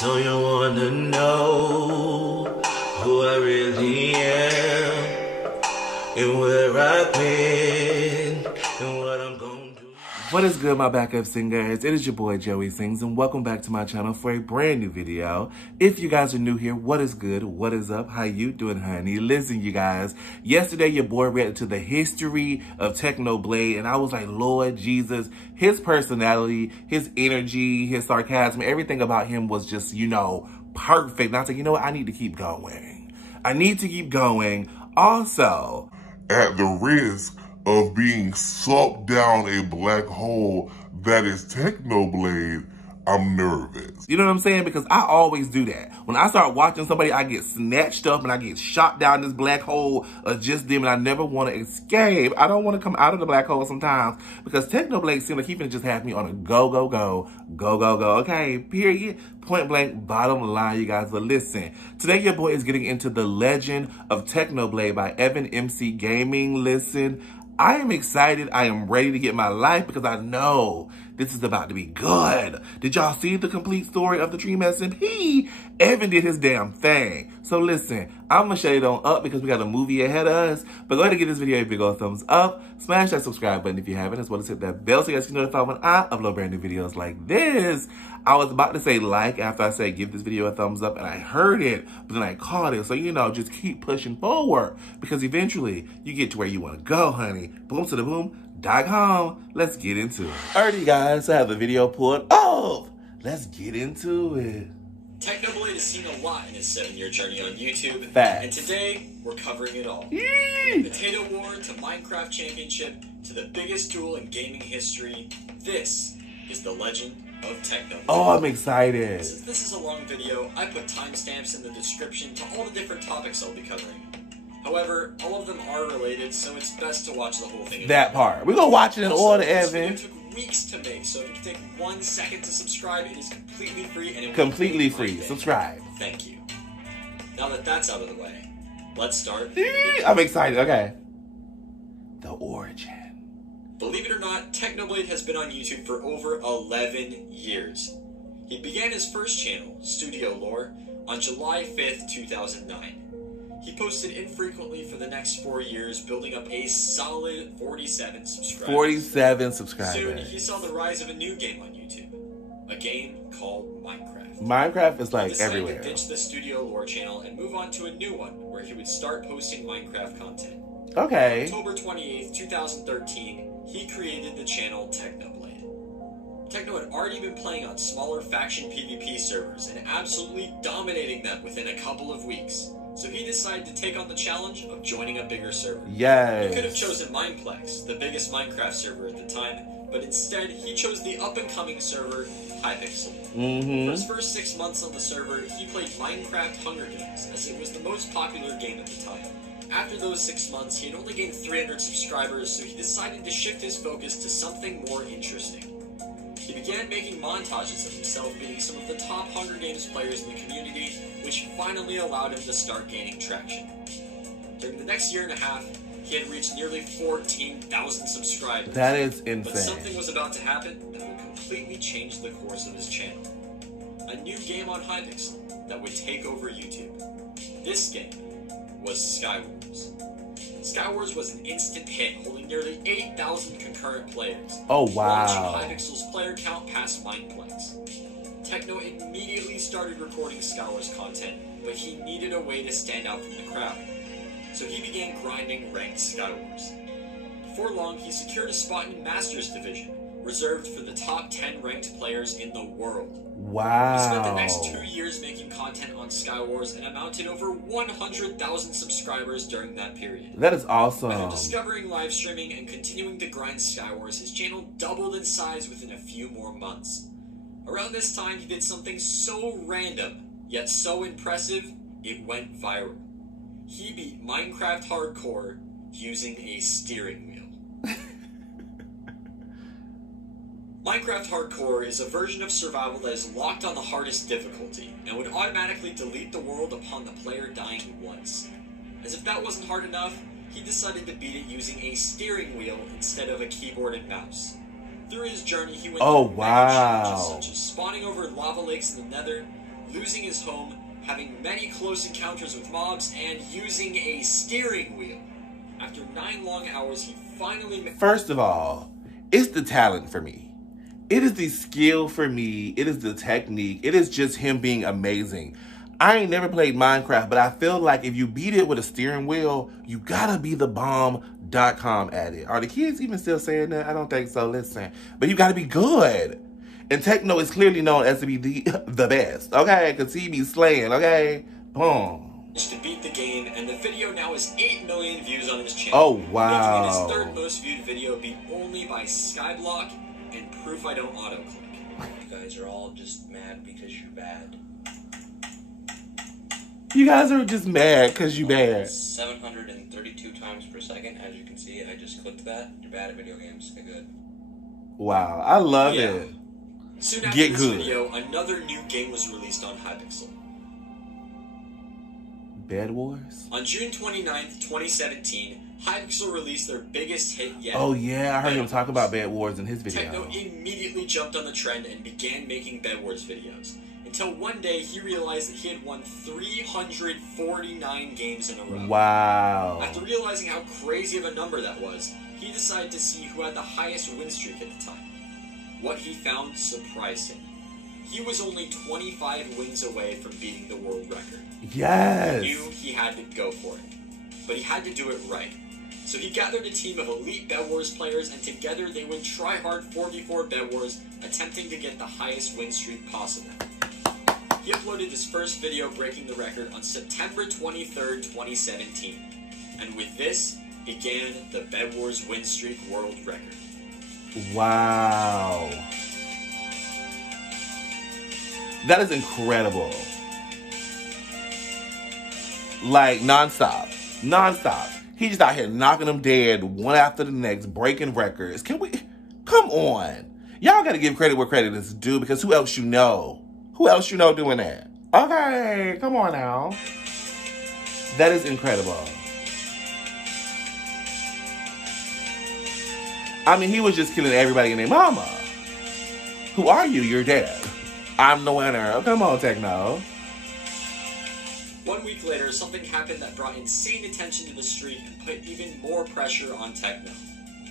So you wanna know who I really am and where I've been and what I'm gonna do. What is good, my backup singers? It is your boy Joey Sings, and welcome back to my channel for a brand new video. If you guys are new here, what is good? What is up? How you doing, honey? Listen, you guys, yesterday your boy read to the history of Technoblade, and I was like, Lord Jesus, his personality, his energy, his sarcasm, everything about him was just, perfect. And I was like, you know what? I need to keep going. I need to keep going. Also, at the risk of being sucked down a black hole that is Technoblade, I'm nervous. You know what I'm saying? Because I always do that. When I start watching somebody, I get snatched up and I get shot down this black hole of just them, and I never want to escape. I don't want to come out of the black hole sometimes because Technoblade seems like he finna just have me on a go, go, go, go, go, go. Okay, period. Point blank, bottom line, you guys. But listen, today your boy is getting into The Legend of Technoblade by Evan MC Gaming. Listen, I am excited. I am ready to get my life because I know this is about to be good. Did y'all see the complete story of the Dream SMP? Evan did his damn thing. So listen, I'm gonna shut it on up because we got a movie ahead of us. But go ahead and give this video a big old thumbs up. Smash that subscribe button if you haven't, as well as hit that bell so you guys can notify when I upload brand new videos like this. I was about to say like after I said give this video a thumbs up, and I heard it, but then I caught it. So, just keep pushing forward because eventually you get to where you want to go, honey. Boom to the boom.com. Let's get into it. Alrighty, guys, I have the video pulled up. Let's get into it. Technoblade has seen a lot in his 7-year journey on YouTube, Facts. and today we're covering it all. Yee! From Potato War to Minecraft Championship to the biggest duel in gaming history, this is the legend of Technoblade. Oh, I'm excited. Since this is a long video, I put timestamps in the description to all the different topics I'll be covering. However, all of them are related, so it's best to watch the whole thing. That part. We're gonna watch it in order, this Evan. video took weeks to make, so if you can take 1 second to subscribe, it is completely free and it Completely will free. Subscribe. Thank you. Now that that's out of the way, let's start. I'm excited. Okay. The origin. Believe it or not, Technoblade has been on YouTube for over 11 years. He began his first channel, Studio Lore, on July 5th, 2009. He posted infrequently for the next 4 years, building up a solid 47 subscribers. 47 subscribers. Soon, he saw the rise of a new game on YouTube, a game called Minecraft. Minecraft is like He decided everywhere. to ditch the Studio Lore channel and move on to a new one, where he would start posting Minecraft content. Okay. October 28th, 2013, he created the channel Technoblade. Techno had already been playing on smaller faction PvP servers and absolutely dominating them within a couple of weeks. So he decided to take on the challenge of joining a bigger server. Yes. He could have chosen Mineplex, the biggest Minecraft server at the time, but instead he chose the up-and-coming server Hypixel. For his first 6 months on the server, he played Minecraft Hunger Games, as it was the most popular game at the time. After those 6 months, he had only gained 300 subscribers, so he decided to shift his focus to something more interesting. He began making montages of himself beating some of the top Hunger Games players in the community, which finally allowed him to start gaining traction. During the next year and a half, he had reached nearly 14,000 subscribers. That is But insane. something was about to happen that would completely change the course of his channel. A new game on Hypixel that would take over YouTube. This game was Skywars. Skywars was an instant hit, holding nearly 8,000 concurrent players. Oh, wow. Launching Hypixel's player count past Mineplex. Techno immediately started recording Skywars content, but he needed a way to stand out from the crowd. So he began grinding ranked Skywars. Before long, he secured a spot in Masters Division, reserved for the top 10 ranked players in the world. Wow. He spent the next 2 years making content on Skywars and amounted over 100,000 subscribers during that period. That is awesome. After discovering live streaming and continuing to grind Skywars, his channel doubled in size within a few more months. Around this time, he did something so random, yet so impressive, it went viral. He beat Minecraft Hardcore using a steering wheel. Minecraft Hardcore is a version of survival that is locked on the hardest difficulty, and would automatically delete the world upon the player dying once. As if that wasn't hard enough, he decided to beat it using a steering wheel instead of a keyboard and mouse. Through his journey, he went through many challenges, such as spawning over lava lakes in the Nether, losing his home, having many close encounters with mobs, and using a steering wheel. After 9 long hours, he finally... First of all, it's the talent for me. It is the skill for me. It is the technique. It is just him being amazing. I ain't never played Minecraft, but I feel like if you beat it with a steering wheel, you gotta be the bomb.com at it. Are the kids even still saying that? I don't think so. Listen. But you gotta be good. And Techno is clearly known as to be the best, okay? Because he be slaying, okay? Boom. To beat the game, and the video now has 8 million views on his channel. Oh, wow. Making it his 3rd most viewed video, beat only by Skyblock and Proof I Don't Autoclick. You guys are all just mad because you're bad. You guys are just mad because you bad. 732 times per second, as you can see. I just clicked that. You're bad at video games. Get good. Wow, I love it. Soon after Get this good. video, another new game was released on Hypixel. Bed Wars? On June 29th, 2017, Hypixel released their biggest hit yet. Oh yeah, I heard him Bed talk Wars. about Bed Wars in his video. Techno immediately jumped on the trend and began making Bed Wars videos. Until one day, he realized that he had won 349 games in a row. Wow. After realizing how crazy of a number that was, he decided to see who had the highest win streak at the time. What he found surprised him. He was only 25 wins away from beating the world record. Yes. He knew he had to go for it, but he had to do it right. So he gathered a team of elite Bed Wars players, and together they would try hard 4v4 Bed Wars, attempting to get the highest win streak possible. He uploaded his first video breaking the record on September 23rd, 2017. And with this began the Bed Wars win streak world record. Wow. That is incredible. Like, non-stop. Non-stop. He just out here knocking them dead one after the next, breaking records. Can we... Come on. Y'all gotta give credit where credit is due, because who else you know? Who else you know doing that? Okay, come on now. That is incredible. I mean, he was just killing everybody and their mama. Who are you? You're dead. I'm the winner. Come on, Techno. 1 week later, something happened that brought insane attention to the streak and put even more pressure on Techno.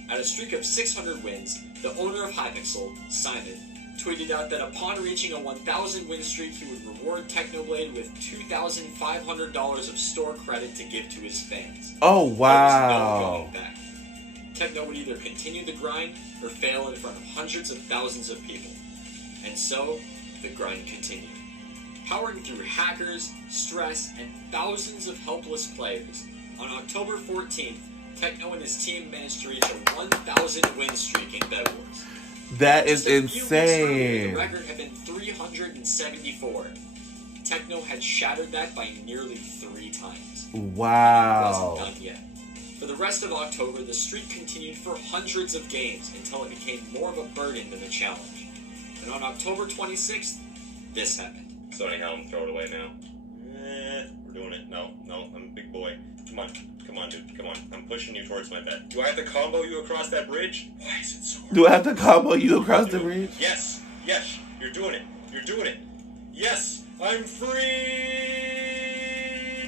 At a streak of 600 wins, the owner of Hypixel, Simon, tweeted out that upon reaching a 1,000 win streak, he would reward Technoblade with $2,500 of store credit to give to his fans. Oh, There was no wow. going back. Techno would either continue the grind or fail in front of hundreds of thousands of people. And so, the grind continued. Powering through hackers, stress, and thousands of helpless players, on October 14th, Techno and his team managed to reach a 1,000 win streak in Bed Wars. That is Just a few weeks earlier, insane. the record had been 374. Techno had shattered that by nearly 3 times. Wow. Wasn't done yet. For the rest of October, the streak continued for hundreds of games until it became more of a burden than a challenge. And on October 26th, this happened. So anyhow, I'm throw it away now. We're doing it. No, I'm a big boy. Come on, dude. Come on. I'm pushing you towards my bed. Do I have to combo you across that bridge? Why is it so hard? Do I have to combo you across the bridge? Yes, you're doing it. You're doing it. Yes, I'm free!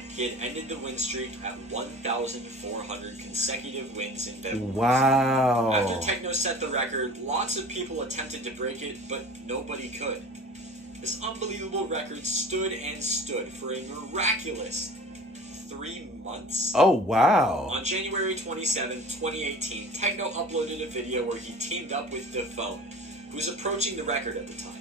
He had ended the win streak at 1,400 consecutive wins in Bed Wars. Wow. After Techno set the record, lots of people attempted to break it, but nobody could. This unbelievable record stood and stood for a miraculous 3 months. Oh, wow. On January 27, 2018, Techno uploaded a video where he teamed up with Defone, who was approaching the record at the time.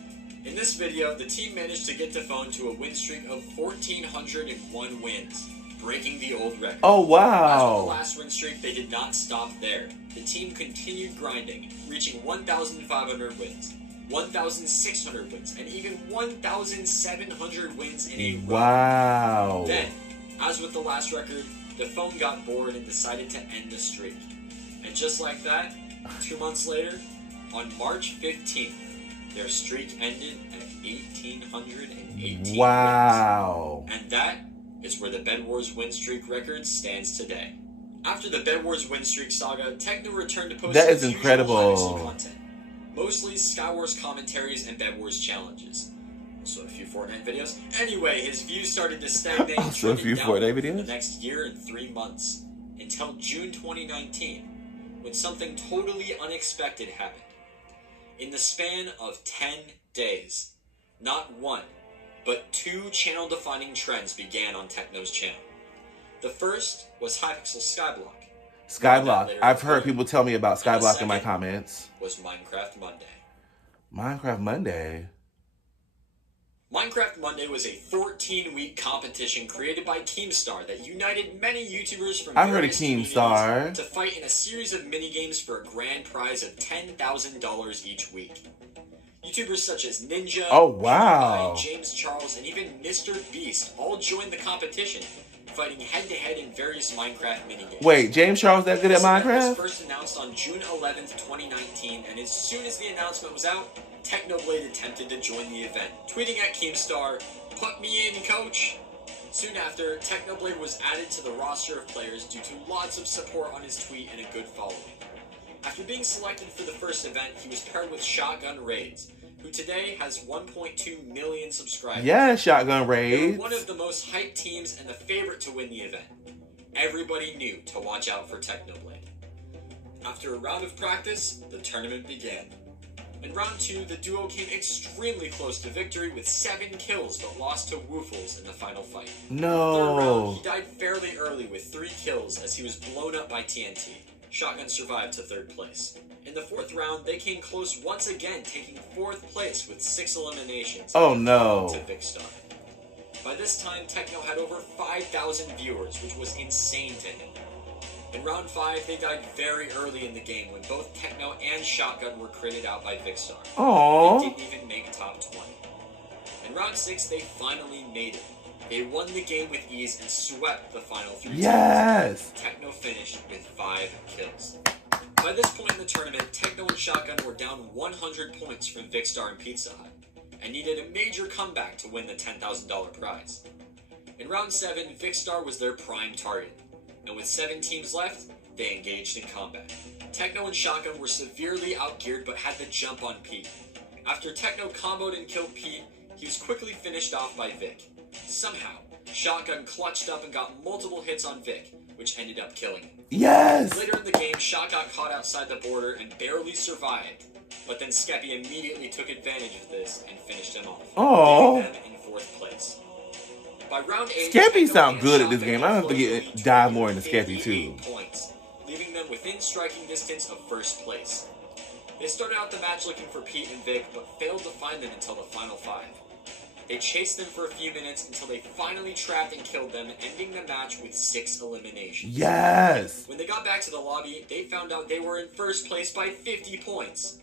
In this video, the team managed to get Defone to a win streak of 1,401 wins, breaking the old record. Oh, As with the wow. last win streak, they did not stop there. The team continued grinding, reaching 1,500 wins, 1,600 wins, and even 1,700 wins in a row. Wow. Then, as with the last record, Defone got bored and decided to end the streak. And just like that, 2 months later, on March 15th, their streak ended at 1,818 Wow. wins. And that is where the Bed Wars win streak record stands today. After the Bed Wars win streak saga, Techno returned to posting That is its usual incredible. Hypixel content, mostly Skywars commentaries and Bed Wars challenges. Also a few Fortnite videos. Anyway, his views started to stagnate and So a few Fortnite for the videos? next year and 3 months, until June 2019, when something totally unexpected happened. In the span of 10 days, not one, but 2 channel-defining trends began on Techno's channel. The first was Hypixel Skyblock. Skyblock. I've heard people tell me about Skyblock in my comments. Was Minecraft Monday. Minecraft Monday? Minecraft Monday was a 14-week competition created by Keemstar that united many YouTubers from I've heard of various Keemstar. communities to fight in a series of minigames for a grand prize of $10,000 each week. YouTubers such as Ninja, Oh, wow. PewDiePie, James Charles, and even Mr. Beast all joined the competition, fighting head-to-head in various Minecraft minigames. Wait, James Charles that good at This event was Minecraft? first announced on June 11th, 2019, and as soon as the announcement was out, Technoblade attempted to join the event, tweeting at Keemstar, "Put me in, coach!" Soon after, Technoblade was added to the roster of players due to lots of support on his tweet and a good following. After being selected for the first event, he was paired with Shotgun Raids, who today has 1.2 million subscribers. Yeah, Shotgun They were Raids. one of the most hyped teams and the favorite to win the event. Everybody knew to watch out for Technoblade. After a round of practice, the tournament began. In round 2, the duo came extremely close to victory with 7 kills, but lost to Woofles in the final fight. Third round, No. he died fairly early with 3 kills as he was blown up by TNT. Shotgun survived to 3rd place. In the 4th round, they came close once again, taking 4th place with 6 eliminations. Oh, no. To Vicstar. By this time, Techno had over 5,000 viewers, which was insane to him. In round 5, they died very early in the game when both Techno and Shotgun were critted out by Vicstar. They Aww. didn't even make top 20. In round 6, they finally made it. They won the game with ease and swept the final 3 teams. Yes. Techno finished with 5 kills. By this point in the tournament, Techno and Shotgun were down 100 points from Vicstar and Pizza Hut, and needed a major comeback to win the $10,000 prize. In round 7, Vicstar was their prime target, and with 7 teams left, they engaged in combat. Techno and Shotgun were severely outgeared but had the jump on Pete. After Techno comboed and killed Pete, he was quickly finished off by Vic. Somehow, Shotgun clutched up and got multiple hits on Vic, which ended up killing him. Yes. Later in the game, Shot got caught outside the border and barely survived, but then Skeppy immediately took advantage of this and finished him off, Aw. leaving them in 4th place. By round 8, Skeppy Techno sound and good at this Shotgun game. I have to closed get the lead dive more into 88 Skeppy too. points, leaving them within striking distance of 1st place. They started out the match looking for Pete and Vic, but failed to find them until the final 5. They chased them for a few minutes until they finally trapped and killed them, ending the match with 6 eliminations. Yes. When they got back to the lobby, they found out they were in 1st place by 50 points.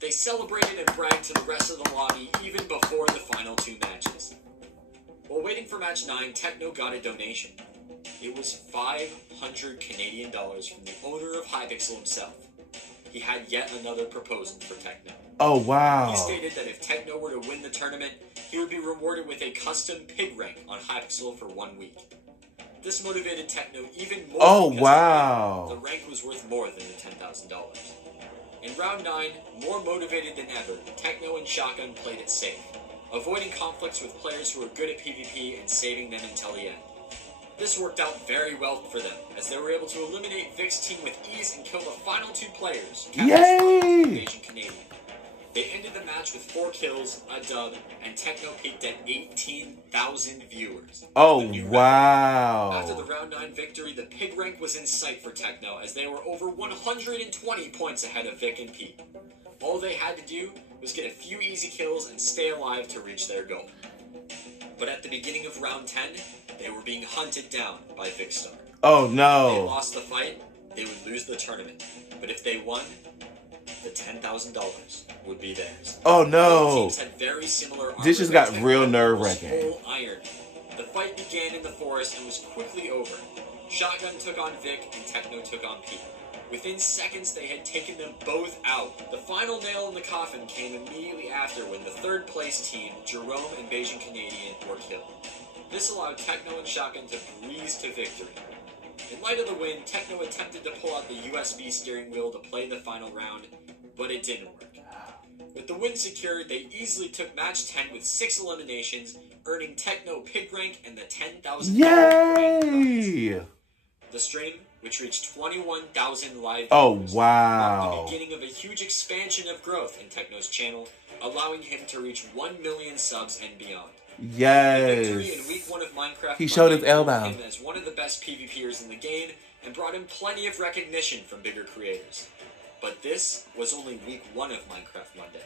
They celebrated and bragged to the rest of the lobby even before the final 2 matches. While waiting for match 9, Techno got a donation. It was 500 Canadian dollars from the owner of Hypixel himself. He had yet another proposal for Techno. Oh, He wow. stated that if Techno were to win the tournament, he would be rewarded with a custom pig rank on Hypixel for 1 week. This motivated Techno even more. Oh, because wow. the rank was worth more than the $10,000. In round 9, more motivated than ever, Techno and Shotgun played it safe, avoiding conflicts with players who were good at PvP and saving them until the end. This worked out very well for them, as they were able to eliminate Vic's team with ease and kill the final 2 players, Yay! and Asian Canadian. They ended the match with 4 kills, a dub, and Techno peaked at 18,000 viewers. Oh, The new record. wow. After the round 9 victory, the pig rank was in sight for Techno, as they were over 120 points ahead of Vic and Pete. All they had to do was get a few easy kills and stay alive to reach their goal. But at the beginning of round 10, they were being hunted down by Vicstar. Oh, If they no. lost the fight, they would lose the tournament. But if they won, the $10,000 would be theirs. Oh, Both no. teams had very similar This just armor, got but real Techno nerve-wracking. was full iron. The fight began in the forest and was quickly over. Shotgun took on Vic and Techno took on Pete. Within seconds, they had taken them both out. The final nail in the coffin came immediately after when the 3rd place team, Jerome and Beijing Canadian, were killed. This allowed Techno and Shotgun to breeze to victory. In light of the win, Techno attempted to pull out the USB steering wheel to play the final round, but it didn't work. With the win secured, they easily took match 10 with 6 eliminations, earning Techno Pig Rank and the $10,000 Yay! The stream, which reached 21,000 live Oh, viewers, wow. marked the beginning of a huge expansion of growth in Techno's channel, allowing him to reach 1 million subs and beyond. Yes. The victory in week 1 of Minecraft He showed his Monday elbow. proved him as one of the best PvPers in the game and brought him plenty of recognition from bigger creators. But this was only week 1 of Minecraft Monday.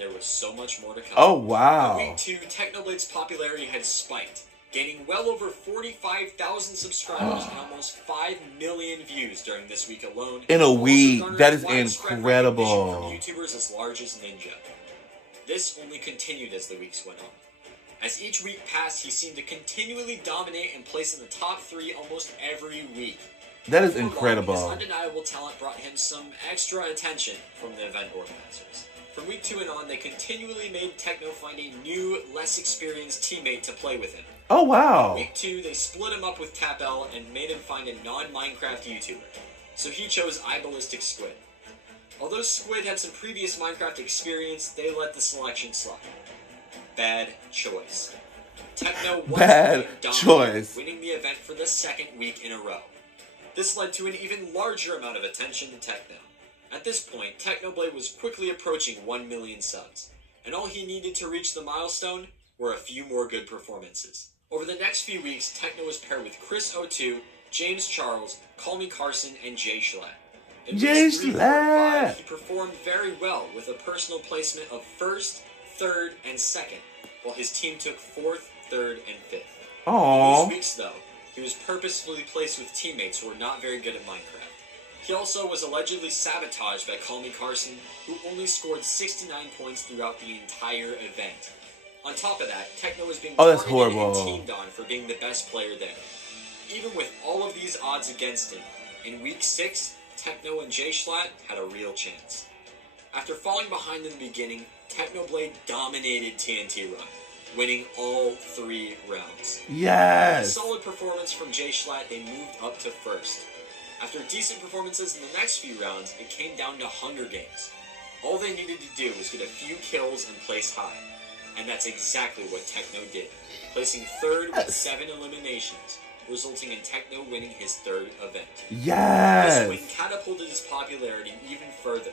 There was so much more to come. Oh, wow. In week 2, Technoblade's popularity had spiked, gaining well over 45,000 subscribers and almost 5 million views during this week alone. In a Also week, garnered that is widespread incredible. recognition from YouTubers as large as Ninja. This only continued as the weeks went on. As each week passed, he seemed to continually dominate and place in the top 3 almost every week. That is Before long, incredible. his undeniable talent brought him some extra attention from the event organizers. From week 2 and on, they continually made Techno find a new, less experienced teammate to play with him. Oh, wow. Week 2, they split him up with Tapel and made him find a non-Minecraft YouTuber. So he chose iBallistic Squid. Although Squid had some previous Minecraft experience, they let the selection slide. Bad choice. Techno once Bad again dominated, choice. winning the event for the 2nd week in a row. This led to an even larger amount of attention to Techno. At this point, Technoblade was quickly approaching 1 million subs, and all he needed to reach the milestone were a few more good performances. Over the next few weeks, Techno was paired with Chris02, James Charles, Call Me Carson, and Jay Schlatt. In Jay weeks 3, 4, and 5, Schlatt! he performed very well with a personal placement of 1st, 3rd, and 2nd, while his team took 4th, 3rd, and 5th. Aww. In these weeks, though, he was purposefully placed with teammates who were not very good at Minecraft. He also was allegedly sabotaged by Call Me Carson, who only scored 69 points throughout the entire event. On top of that, Techno was being that's targeted horrible. and teamed on for being the best player there. Even with all of these odds against him, in week 6, Techno and Jay Schlatt had a real chance. After falling behind in the beginning, Technoblade dominated TNT Run, winning all 3 rounds. With a Yes. solid performance from Jay Schlatt, they moved up to 1st. After decent performances in the next few rounds, it came down to Hunger Games. All they needed to do was get a few kills and place high. And that's exactly what Techno did, placing 3rd with 7 eliminations, resulting in Techno winning his 3rd event. This Yes. win catapulted his popularity even further.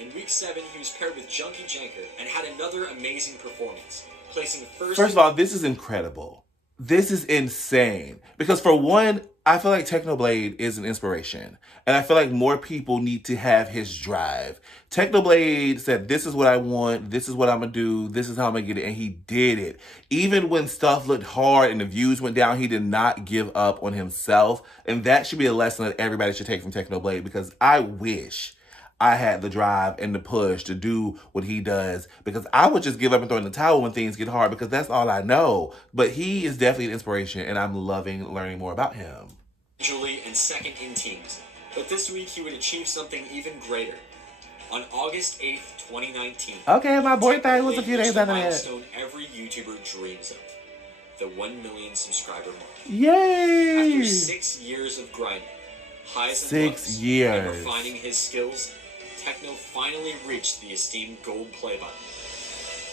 In week 7, he was paired with Junkie Janker and had another amazing performance, placing 1st. First of all, this is incredible. This is insane. Because for one, I feel like Technoblade is an inspiration. And I feel like more people need to have his drive. Technoblade said, this is what I want. This is what I'm going to do. This is how I'm going to get it. And he did it. Even when stuff looked hard and the views went down, he did not give up on himself. And that should be a lesson that everybody should take from Technoblade. Because I wish I had the drive and the push to do what he does, because I would just give up and throw in the towel when things get hard, because that's all I know. But he is definitely an inspiration, and I'm loving learning more about him. Individually and 2nd in teams. But this week he would achieve something even greater. On August 8th, 2019, Okay, my birthday was a Technoblade few reached days the after that. milestone every YouTuber dreams of, the 1 million subscriber mark. Yay! After 6 years of grinding, highs and 6 lows, years. and refining his skills, Techno finally reached the esteemed gold play button.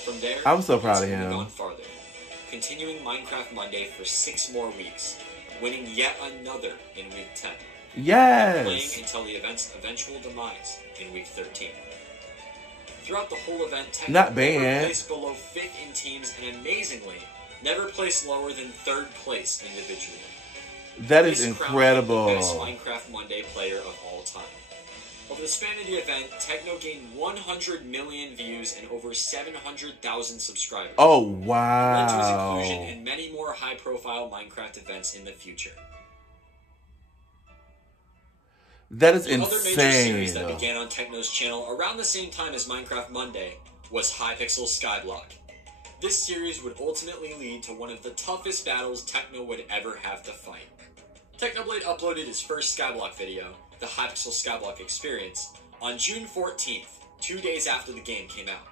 From there, I'm so he proud of continued him. on farther, continuing Minecraft Monday for 6 more weeks, winning yet another in week 10, playing Yes. until the event's eventual demise in week 13. Throughout the whole event, Techno Not never bad. placed below 5th in teams, and amazingly, never placed lower than 3rd place individually. That is This crowned him the best incredible. Minecraft Monday player of all time. Over the span of the event, Techno gained 100 million views and over 700,000 subscribers. Oh, Led to his inclusion wow. in many more high-profile Minecraft events in the future. That is The other major series that insane. began on Techno's channel around the same time as Minecraft Monday was Hypixel Skyblock. This series would ultimately lead to one of the toughest battles Techno would ever have to fight. Technoblade uploaded his first Skyblock video, the Hypixel Skyblock Experience, on June 14th, 2 days after the game came out.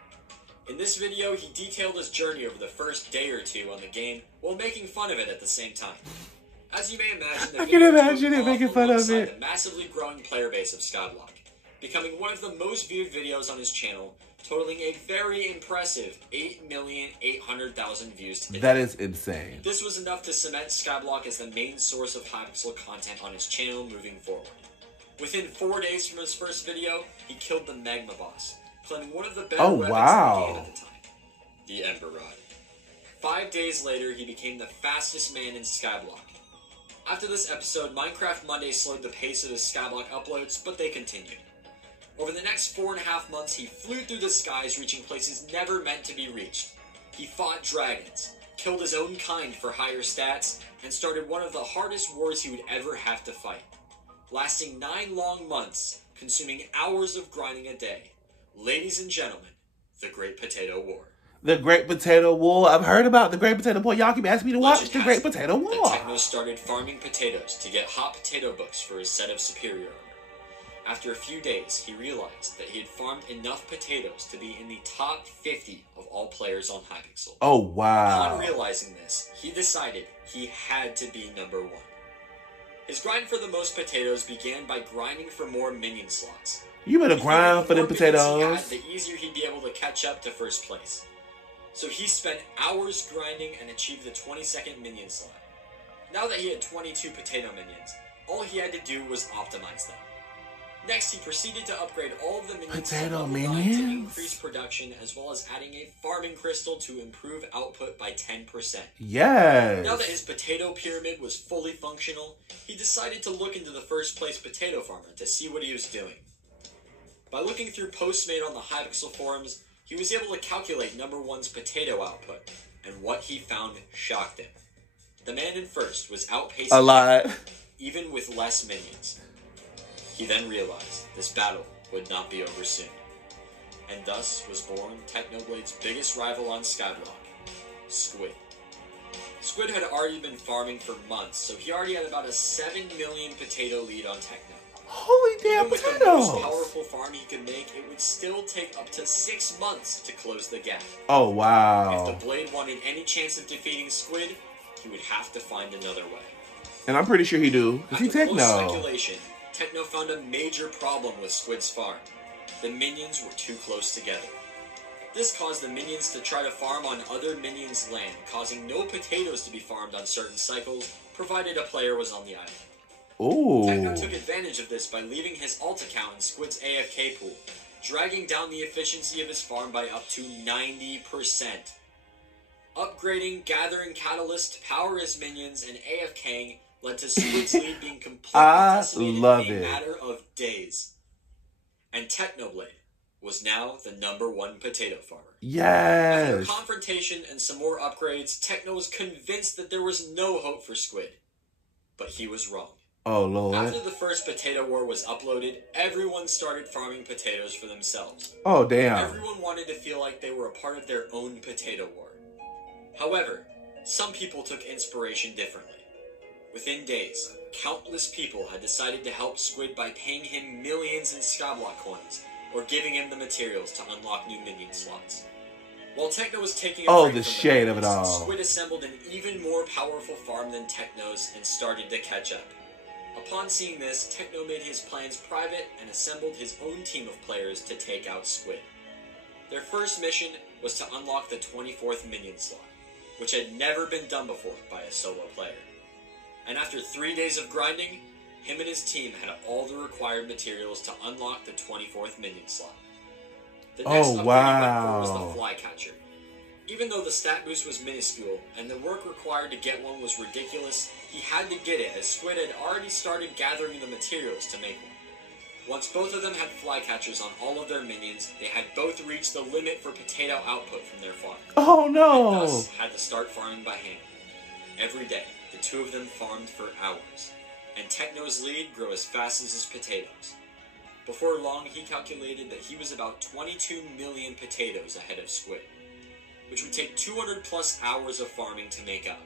In this video, he detailed his journey over the first day or two on the game while making fun of it at the same time. As you may imagine, the I can video imagine took it making off fun of alongside it. the massively growing player base of Skyblock, becoming one of the most viewed videos on his channel, totaling a very impressive 8,800,000 views to the That is insane. This was enough to cement Skyblock as the main source of Hypixel content on his channel moving forward. Within 4 days from his first video, he killed the Magma Boss, claiming one of the better weapons in the game at the time, the Ember Rod. 5 days later, he became the fastest man in Skyblock. After this episode, Minecraft Monday slowed the pace of his Skyblock uploads, but they continued. Over the next 4.5 months, he flew through the skies, reaching places never meant to be reached. He fought dragons, killed his own kind for higher stats, and started one of the hardest wars he would ever have to fight. Lasting 9 long months, consuming hours of grinding a day. Ladies and gentlemen, the Great Potato War. The Great Potato War. I've heard about the Great Potato War. Y'all keep asking me to watch the Great Potato War. Techno started farming potatoes to get hot potato books for his set of superior armor. After a few days, he realized that he had farmed enough potatoes to be in the top 50 of all players on Hypixel. Oh, wow. Upon realizing this, he decided he had to be number 1. His grind for the most potatoes began by grinding for more minion slots. You better grind for them potatoes. The easier he'd be able to catch up to first place. So he spent hours grinding and achieved the 22nd minion slot. Now that he had 22 potato minions, all he had to do was optimize them. Next, he proceeded to upgrade all of the minions to level 9 to increase production, as well as adding a farming crystal to improve output by 10%. Yes. Now that his potato pyramid was fully functional, he decided to look into the first place potato farmer to see what he was doing. By looking through posts made on the Hypixel forums, he was able to calculate number 1's potato output, and what he found shocked him. The man in first was outpacing a lot, even with less minions. He then realized this battle would not be over soon, and thus was born Technoblade's biggest rival on Skyblock, Squid. Squid had already been farming for months, so he already had about a 7 million potato lead on Techno. Holy damn Even with potatoes! the most powerful farm he could make, it would still take up to 6 months to close the gap. Oh, wow. If the Blade wanted any chance of defeating Squid, he would have to find another way. And I'm pretty sure he do, because he After close Techno. speculation, Techno found a major problem with Squid's farm. The minions were too close together. This caused the minions to try to farm on other minions' land, causing no potatoes to be farmed on certain cycles, provided a player was on the island. Ooh. Techno took advantage of this by leaving his alt account in Squid's AFK pool, dragging down the efficiency of his farm by up to 90%. Upgrading, gathering catalysts to power his minions, and AFKing led to Squid's lead being completely decimated in a matter of days. And Technoblade was now the number 1 potato farmer. Yes. After a confrontation and some more upgrades, Techno was convinced that there was no hope for Squid. But he was wrong. Oh, Lord. After the first potato war was uploaded, everyone started farming potatoes for themselves. Oh, damn. Everyone wanted to feel like they were a part of their own potato war. However, some people took inspiration differently. Within days, countless people had decided to help Squid by paying him millions in Skyblock coins, or giving him the materials to unlock new minion slots. While Techno was taking a break the from shade of it minions, all. Squid assembled an even more powerful farm than Techno's and started to catch up. Upon seeing this, Techno made his plans private and assembled his own team of players to take out Squid. Their first mission was to unlock the 24th minion slot, which had never been done before by a solo player. And after 3 days of grinding, him and his team had all the required materials to unlock the 24th minion slot. The next upgrade he went for was the Flycatcher. Even though the stat boost was minuscule, and the work required to get one was ridiculous, he had to get it, as Squid had already started gathering the materials to make one. Once both of them had Flycatchers on all of their minions, they had both reached the limit for potato output from their farm. Oh, no. And thus had to start farming by hand. Every day, the two of them farmed for hours, and Techno's lead grew as fast as his potatoes. Before long, he calculated that he was about 22 million potatoes ahead of Squid, which would take 200 plus hours of farming to make up.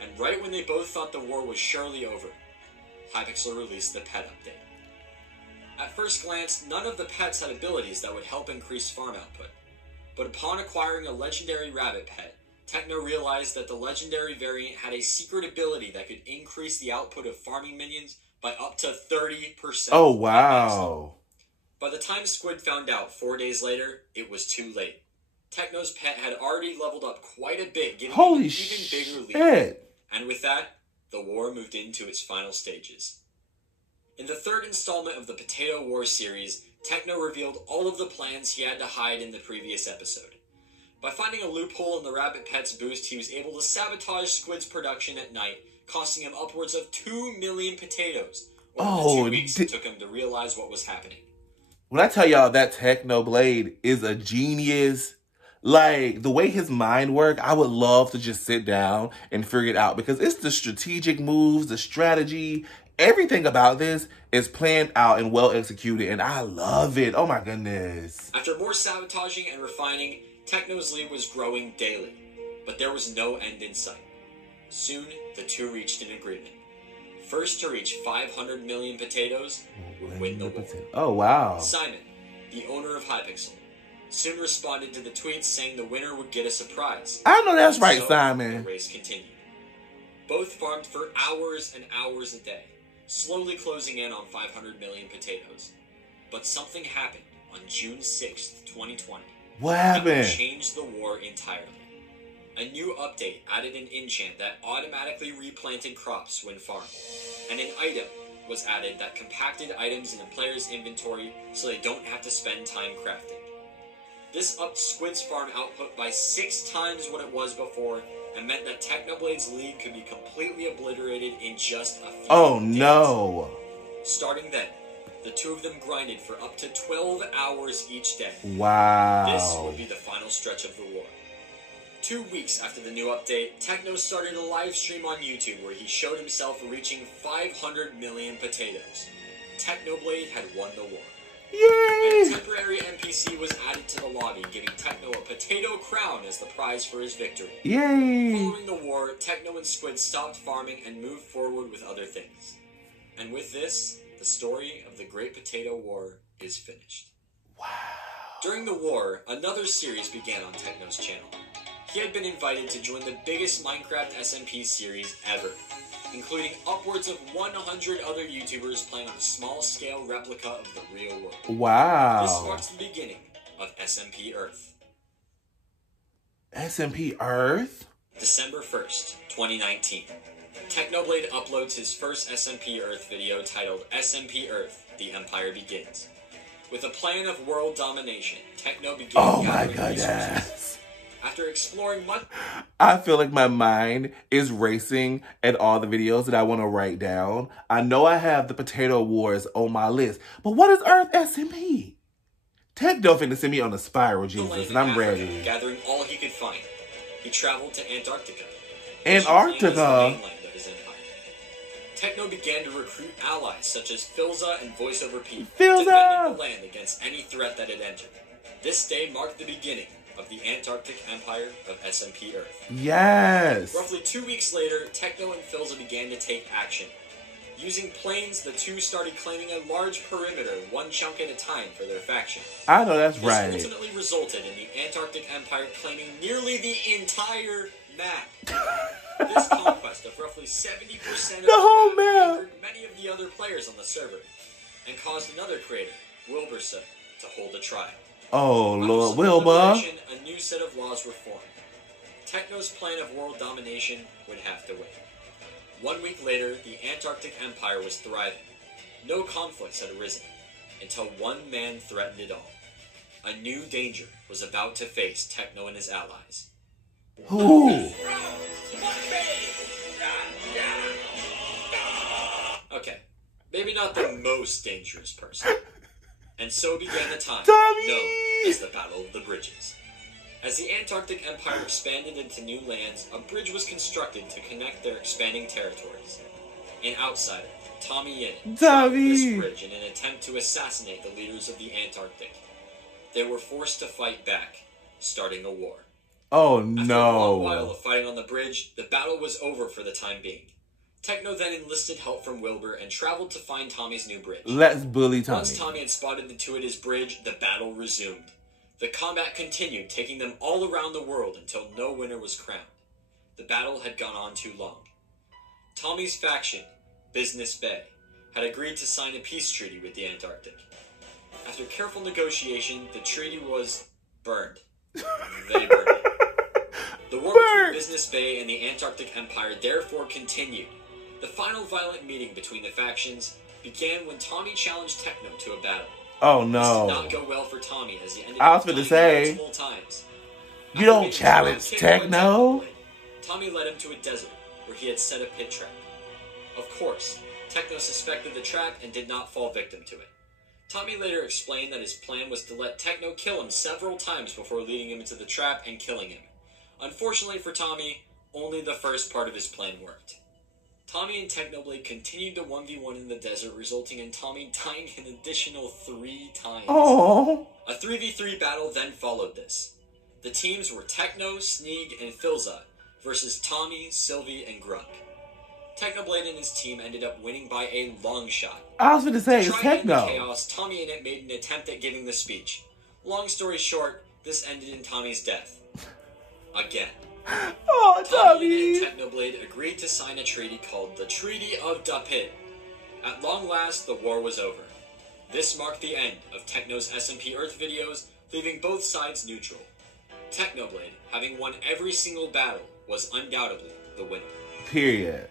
And right when they both thought the war was surely over, Hypixel released the pet update. At first glance, none of the pets had abilities that would help increase farm output, but upon acquiring a legendary rabbit pet, Techno realized that the legendary variant had a secret ability that could increase the output of farming minions by up to 30%. Oh, wow. By the time Squid found out 4 days later, it was too late. Techno's pet had already leveled up quite a bit, giving him an even bigger lead. And with that, the war moved into its final stages. In the third installment of the Potato War series, Techno revealed all of the plans he had to hide in the previous episode. By finding a loophole in the Rabbit Pets boost, he was able to sabotage Squid's production at night, costing him upwards of 2 million potatoes. Over the 2 weeks it took him to realize what was happening. When I tell y'all that Technoblade is a genius, like, the way his mind works, I would love to just sit down and figure it out, because it's the strategic moves, the strategy, everything about this is planned out and well executed, and I love it. Oh my goodness. After more sabotaging and refining, Techno's lead was growing daily, but there was no end in sight. Soon, the two reached an agreement. First to reach 500 million potatoes would win the war. Oh, wow. Simon, the owner of Hypixel, soon responded to the tweets saying the winner would get a surprise. I know that's right, so, Simon. The race continued. Both farmed for hours and hours a day, slowly closing in on 500 million potatoes. But something happened on June 6th, 2020. What That happened? changed the war entirely. A new update added an enchant that automatically replanted crops when farmed, and an item was added that compacted items in a player's inventory so they don't have to spend time crafting. This upped Squid's farm output by 6 times what it was before, and meant that Technoblade's lead could be completely obliterated in just a few days. No. Starting then, the two of them grinded for up to 12 hours each day. Wow. This would be the final stretch of the war. 2 weeks after the new update, Techno started a live stream on YouTube where he showed himself reaching 500 million potatoes. Technoblade had won the war. Yay! And a temporary NPC was added to the lobby, giving Techno a potato crown as the prize for his victory. Yay! Following the war, Techno and Squid stopped farming and moved forward with other things. And with this, the story of the Great Potato War is finished. Wow. During the war, another series began on Techno's channel. He had been invited to join the biggest Minecraft SMP series ever, including upwards of 100 other YouTubers playing on a small-scale replica of the real world. Wow. This marks the beginning of SMP Earth. SMP Earth? December 1st, 2019. Technoblade uploads his first SMP Earth video titled SMP Earth, The Empire Begins. With a plan of world domination, Techno began gathering resources. After exploring much... I feel like my mind is racing at all the videos that I want to write down. I know I have the Potato Wars on my list, but what is Earth SMP? Techno finna send me on a spiral, Jesus, and I'm ready. Gathering all he could find, he traveled to Antarctica. Antarctica? Techno began to recruit allies such as Philza and VoiceOver Pete, Philza! defending the land against any threat that had entered. This day marked the beginning of the Antarctic Empire of SMP Earth. Yes! Roughly 2 weeks later, Techno and Philza began to take action. Using planes, the two started claiming a large perimeter, one chunk at a time, for their faction. I know that's right. This ultimately resulted in the Antarctic Empire claiming nearly the entire map. This conquest of roughly 70% of the whole map angered many of the other players on the server, and caused another creator, Wilbursa, to hold a trial. Oh, Lord, Wilbur. A new set of laws were formed. Techno's plan of world domination would have to wait. 1 week later, the Antarctic Empire was thriving. No conflicts had arisen, until one man threatened it all. A new danger was about to face Techno and his allies. Who? Okay, maybe not the most dangerous person. And so began the time Tommy! known as the Battle of the Bridges. As the Antarctic Empire expanded into new lands, a bridge was constructed to connect their expanding territories. An outsider, Tommy Yin, built this bridge in an attempt to assassinate the leaders of the Antarctic. They were forced to fight back, starting a war. Oh, After a long while no. of fighting on the bridge, the battle was over for the time being. Techno then enlisted help from Wilbur and traveled to find Tommy's new bridge. Let's bully Tommy. Once Tommy had spotted the two at his bridge, the battle resumed. The combat continued, taking them all around the world until no winner was crowned. The battle had gone on too long. Tommy's faction, Business Bay, had agreed to sign a peace treaty with the Antarctic. After careful negotiation, the treaty was burned. They burned it. The war between Business Bay and the Antarctic Empire therefore continued. The final violent meeting between the factions began when Tommy challenged Techno to a battle. Oh This no. did not go well for Tommy as he ended I was up gonna dying say, multiple times. you don't challenge Techno. Tommy led him to a desert where he had set a pit trap. Of course, Techno suspected the trap and did not fall victim to it. Tommy later explained that his plan was to let Techno kill him several times before leading him into the trap and killing him. Unfortunately for Tommy, only the first part of his plan worked. Tommy and Technoblade continued to 1v1 in the desert, resulting in Tommy dying an additional 3 times. Oh. A 3v3 battle then followed this. The teams were Techno, Sneeg, and Philza versus Tommy, Sylvie, and Grunk. Technoblade and his team ended up winning by a long shot. I was gonna say, To it's try and end the Techno. chaos, Tommy and it made an attempt at giving the speech. Long story short, this ended in Tommy's death. Again. Oh, Tommy and Tommy. Technoblade agreed to sign a treaty called the Treaty of Da Pit. At long last, the war was over. This marked the end of Techno's SMP Earth videos, leaving both sides neutral. Technoblade, having won every single battle, was undoubtedly the winner. Period.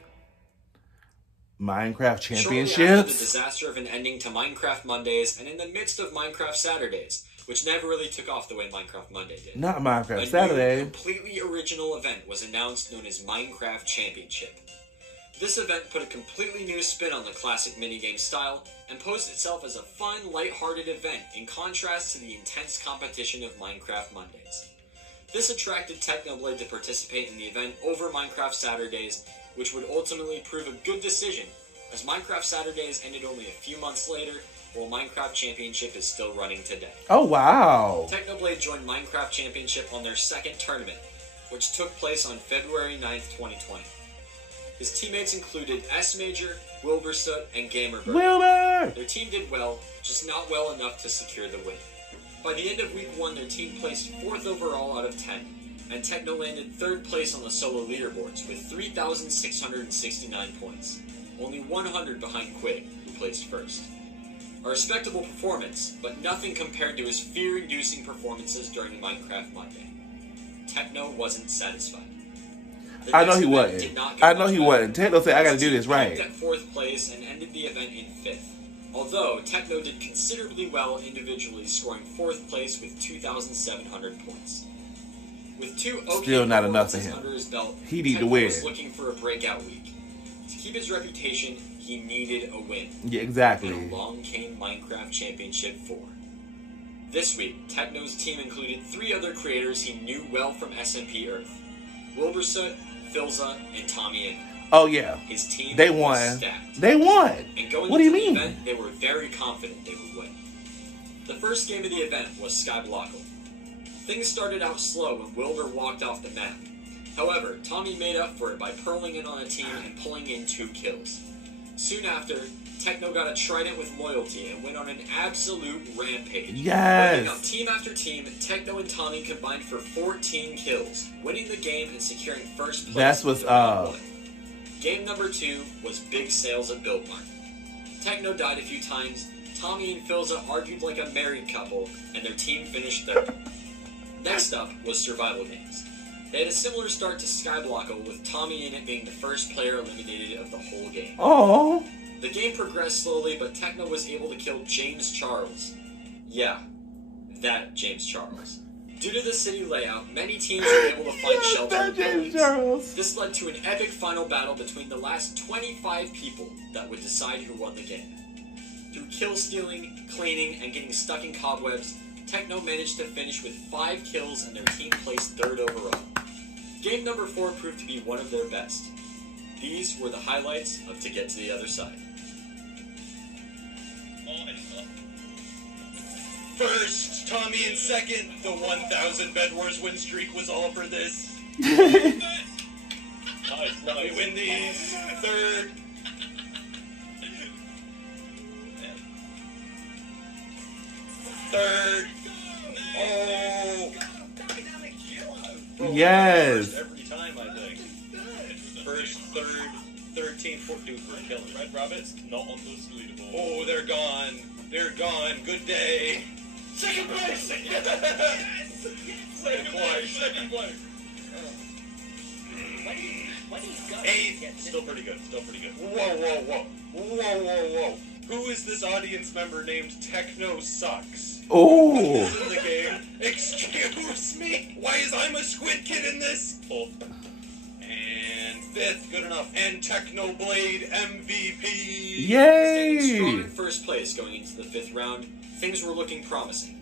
Minecraft Shortly after the Championships. disaster of an ending to Minecraft Mondays, and in the midst of Minecraft Saturdays, which never really took off the way Minecraft Monday did, Not a Minecraft new, Saturday. completely original event was announced known as Minecraft Championship. This event put a completely new spin on the classic minigame style and posed itself as a fun, lighthearted event in contrast to the intense competition of Minecraft Mondays. This attracted Technoblade to participate in the event over Minecraft Saturdays, which would ultimately prove a good decision, as Minecraft Saturdays ended only a few months later, while Minecraft Championship is still running today. Oh, wow. Technoblade joined Minecraft Championship on their second tournament, which took place on February 9th, 2020. His teammates included S-Major, Wilbursoot, and Gamerbird. Wilbur. Their team did well, just not well enough to secure the win. By the end of Week 1, their team placed 4th overall out of 10, and Techno landed 3rd place on the solo leaderboards with 3,669 points, only 100 behind Quig, who placed 1st. A respectable performance, but nothing compared to his fear-inducing performances during Minecraft Monday. Techno wasn't satisfied. The I know next he event wasn't. did not get I know much he better. wasn't. Techno said, I gotta His do team this right. peaked at 4th place and ended the event in 5th. Although, Techno did considerably well individually, scoring 4th place with 2,700 points. With 2 okay Still not enough for performances him. under his belt, He need to Techno win. was looking for a breakout week. To keep his reputation, he needed a win. Yeah, exactly. And along came Minecraft Championship 4. This week, Techno's team included 3 other creators he knew well from SMP Earth: Wilbursoot, Philza, and Tommy Ingram. Oh, yeah. His team They was won. stacked. They won. And going What do you into the mean? event, they were very confident they would win. The first game of the event was Skyblockle. Things started out slow when Wilbur walked off the map. However, Tommy made up for it by pearling in on a team and pulling in 2 kills. Soon after, Techno got a trident with loyalty and went on an absolute rampage. Yes. Working up team after team, Techno and Tommy combined for 14 kills, winning the game and securing 1st place. That's what's in round up. 1. Game number 2 was big sales at Build Mart. Techno died a few times, Tommy and Philza argued like a married couple, and their team finished 3rd. Next up was survival games. They had a similar start to Skyblockle, with Tommy in it being the first player eliminated of the whole game. Oh. The game progressed slowly, but Techno was able to kill James Charles. Yeah, that James Charles. Due to the city layout, many teams were able to find shelter in That James buildings. Charles. This led to an epic final battle between the last 25 people that would decide who won the game. Through kill stealing, cleaning, and getting stuck in cobwebs, Techno managed to finish with 5 kills and their team placed 3rd overall. Game number 4 proved to be one of their best. These were the highlights of To Get to the Other Side. First, Tommy in 2nd. The 1,000 Bed Wars win streak was all for this. Nice, We win these. 3rd. Oh. Yes. Every time, I think. First, 3rd, 13, 14 for killing. Red Rabbits not on those leaderboard. Oh, they're gone. They're gone. Good day. Second place! Yes! Second place. What he's got? Eighth. Still pretty good. Whoa. Who is this audience member named Techno Sucks? Oh. Who's in the game? Excuse me? Why is I'm a Squid Kid in this? Fourth. And fifth. Good enough. And Technoblade MVP. Standing strong Yay! in first place going into the 5th round, things were looking promising.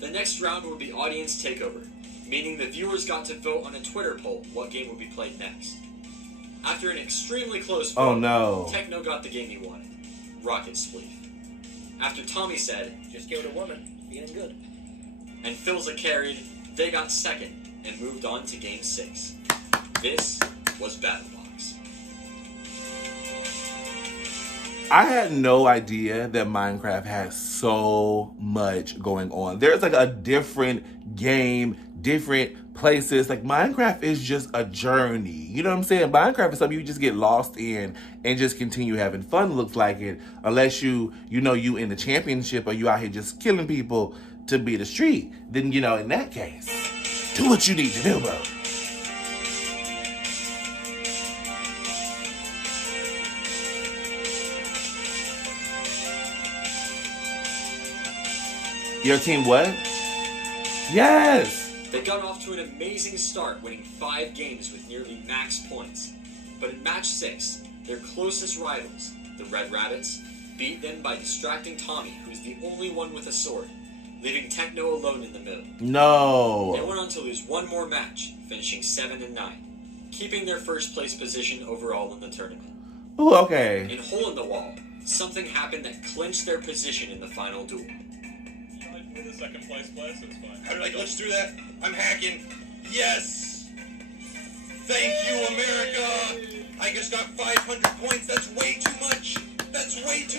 The next round would be audience takeover, meaning the viewers got to vote on a Twitter poll what game would be played next. After an extremely close vote, Oh no. Techno got the game he wanted, Rocket Spleef. After Tommy said, Just killed a woman. Feeling good. and Philza carried, they got second and moved on to Game 6. This was BattleBox. I had no idea that Minecraft has so much going on. There's like a different game, different places. Like Minecraft is just a journey. You know what I'm saying? Minecraft is something you just get lost in and just continue having fun, looks like it. Unless you in the championship or you out here just killing people to beat the street. Then, in that case, do what you need to do, bro. Your team what? Yes! They got off to an amazing start, winning 5 games with nearly max points. But in match 6, their closest rivals, the Red Rabbits, beat them by distracting Tommy, who's the only one with a sword, leaving Techno alone in the middle. They No. went on to lose one more match, finishing 7-9, keeping their first place position overall in the tournament. Ooh, okay. In Hole in the Wall, something happened that clinched their position in the final duel. With a second place, so it's fine. How did I glitch through that? I'm hacking. Yes! Thank you, America! I just got 500 points. That's way too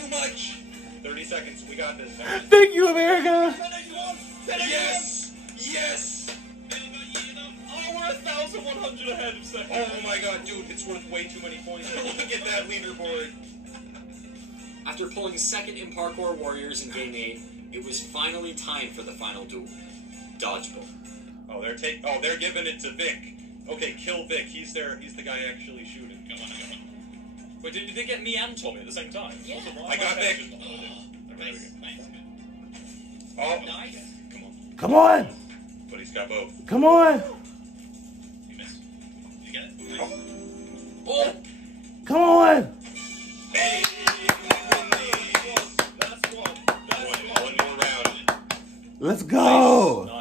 much. 30 seconds. We got this. Thank you, America. Yes! Oh, we're 1,100 ahead of second. Oh my god, dude, it's worth way too many points. Look at that leaderboard. After pulling second in Parkour Warriors in Game 8, it was finally time for the final duel. Dodgeball. Oh, they're giving it to Vic. Okay, kill Vic. He's the guy actually shooting. Come on. Wait, did they get me and Tommy at the same time? Yeah. I got Vic. Nice. Oh, Nice. Come on. but he's got both. Come on. You missed. You get it? Oh! Come on. Hey, That's one. one more round. Let's go. Nice.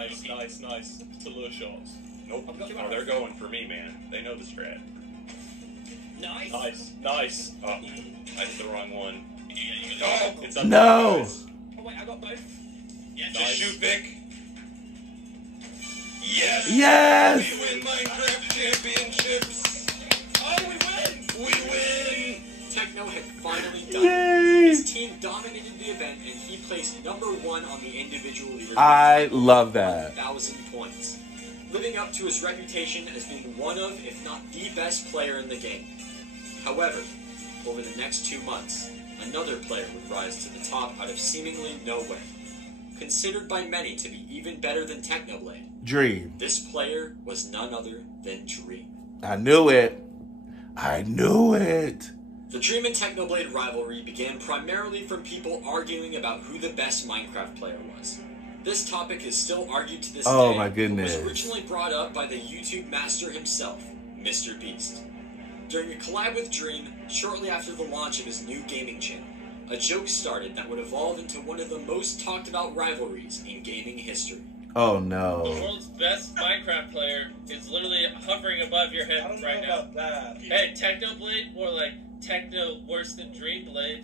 To lure shots. Nope. Oh, they're going for me, man. They know the strat. Nice. Oh, I hit the wrong one. Oh, it's up No. to you guys. Oh wait, I got both. Yeah, Just shoot, Vic. Yes! Yes. We win Minecraft Championships! Oh, we win! Techno had finally done it. Yay. His team dominated the event, and he placed #1 on the individual leaderboard. I love that. 1,000 points, living up to his reputation as being one of, if not the best player in the game. However, over the next 2 months, another player would rise to the top out of seemingly nowhere. Considered by many to be even better than Technoblade, Dream. this player was none other than Dream. I knew it. The Dream and Technoblade rivalry began primarily from people arguing about who the best Minecraft player was. This topic is still argued to this day. Oh my goodness. It was originally brought up by the YouTube master himself, Mr. Beast. During a collab with Dream, shortly after the launch of his new gaming channel, a joke started that would evolve into one of the most talked about rivalries in gaming history. Oh The no. world's best Minecraft player is literally hovering above your head right now. that. Hey, Technoblade, more like Techno worse than Dreamblade.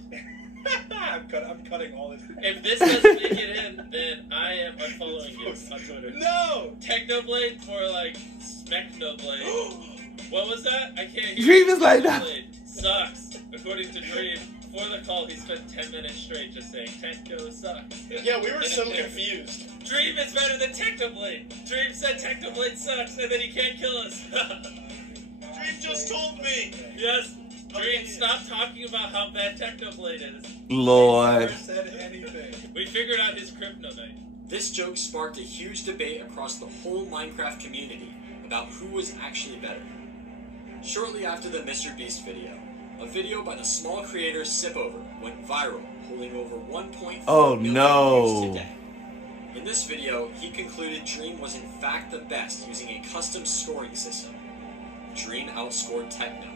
I'm cutting all this. If this doesn't make it in, then I am unfollowing you on Twitter. No! Technoblade, more like Smechnoblade. What was that? I can't hear. Dream is like that. Technoblade sucks, according to Dream. Before the call, he spent 10 minutes straight just saying Techno sucks. Yeah, we were so confused. Dream is better than Technoblade. Dream said Technoblade sucks, and then he can't kill us. Dream just told me. Yes. Dream, stop talking about how bad Technoblade is. Lord. Never said anything. We figured out his kryptonite. This joke sparked a huge debate across the whole Minecraft community about who was actually better. Shortly after the Mr. Beast video, a video by the small creator Sipover went viral, holding over 1.4 million views today. In this video, he concluded Dream was in fact the best using a custom scoring system. Dream outscored Techno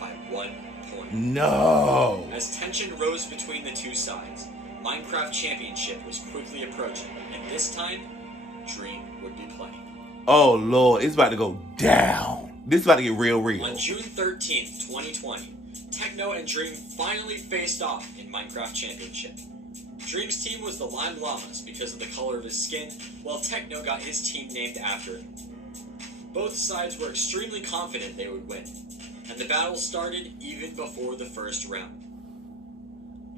by 1 point. No. As tension rose between the two sides, Minecraft Championship was quickly approaching, and this time, Dream would be playing. Oh, Lord. It's about to go down. This is about to get real. On June 13th, 2020, Techno and Dream finally faced off in Minecraft Championship. Dream's team was the Lime Llamas because of the color of his skin, while Techno got his team named after him. Both sides were extremely confident they would win, and the battle started even before the first round.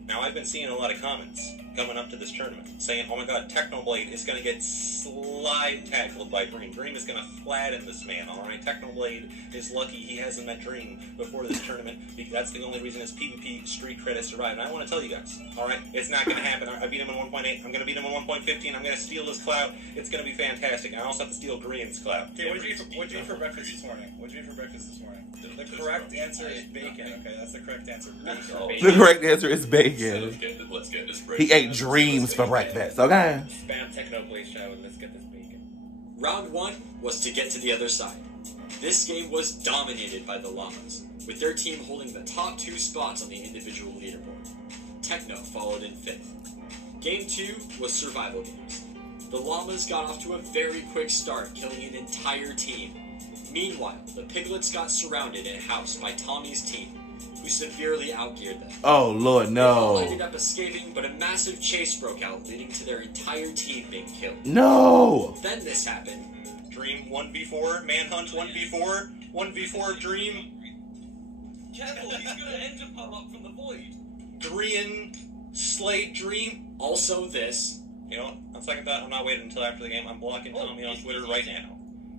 Now, I've been seeing a lot of comments coming up to this tournament saying, oh my god, Technoblade is going to get slide tackled by Dream. Dream is going to flatten this man, alright? Technoblade is lucky he hasn't met Dream before this tournament, because that's the only reason his PvP streak credit survived. And I want to tell you guys, alright, it's not going to happen. I beat him in 1.8, I'm going to beat him in 1.15, I'm going to steal his clout. It's going to be fantastic. I also have to steal Green's clout. Okay, what'd you eat for breakfast this morning? The correct answer is bacon. Okay, that's the correct answer. Bacon. The correct answer is bacon. Let's get this break. He ate dreams for breakfast, okay? Spam Technoblade show and let's get this bacon. Round 1 was to get to the other side. This game was dominated by the Llamas, with their team holding the top 2 spots on the individual leaderboard. Techno followed in 5th. Game 2 was survival games. The Llamas got off to a very quick start, killing an entire team. Meanwhile, the Piglets got surrounded in a house by Tommy's team, who severely outgeared them. Oh, Lord, They all no. ended up escaping, but a massive chase broke out, leading to their entire team being killed. No. Then this happened. Dream 1v4, Manhunt 1v4, 1v4 Dream, Careful, he's gonna enter pop up from the void. Dream, Slade Dream. Also this. You know what? On second thought, I'm not waiting until after the game. I'm blocking Tommy on Twitter right now.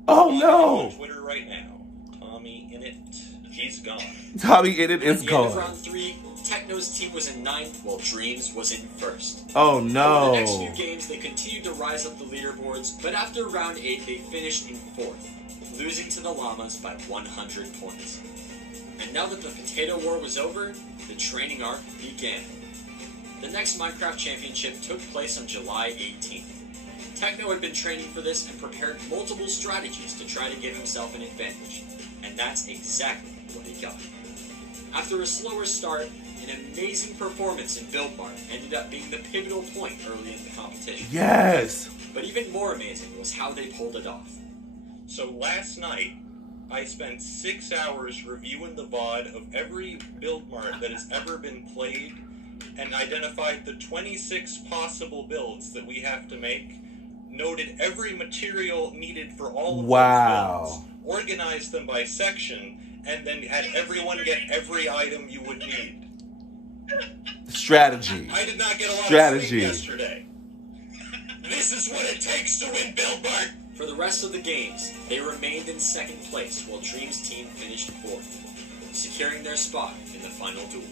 Oh, On no. Twitter right now. Tommy in it. He's gone. Tommy in it is At the end of gone. round 3, Techno's team was in 9th, while Dreams was in 1st. Oh, Over the next few no. games, they continued to rise up the leaderboards, but after round 8, they finished in 4th, losing to the Llamas by 100 points. And now that the Potato War was over, the training arc began. The next Minecraft Championship took place on July 18th. Techno had been training for this and prepared multiple strategies to try to give himself an advantage, and that's exactly what he got. After a slower start, an amazing performance in Build Mart ended up being the pivotal point early in the competition. Yes. But even more amazing was how they pulled it off. So last night, I spent 6 hours reviewing the VOD of every build mart that has ever been played and identified the 26 possible builds that we have to make, noted every material needed for all of Wow. those builds, organized them by section, and then had everyone get every item you would need. Strategy. I did not get a lot Strategy. of sleep yesterday. This is what it takes to win Build Mart. For the rest of the games, they remained in 2nd place while Dream's team finished 4th, securing their spot in the final duel.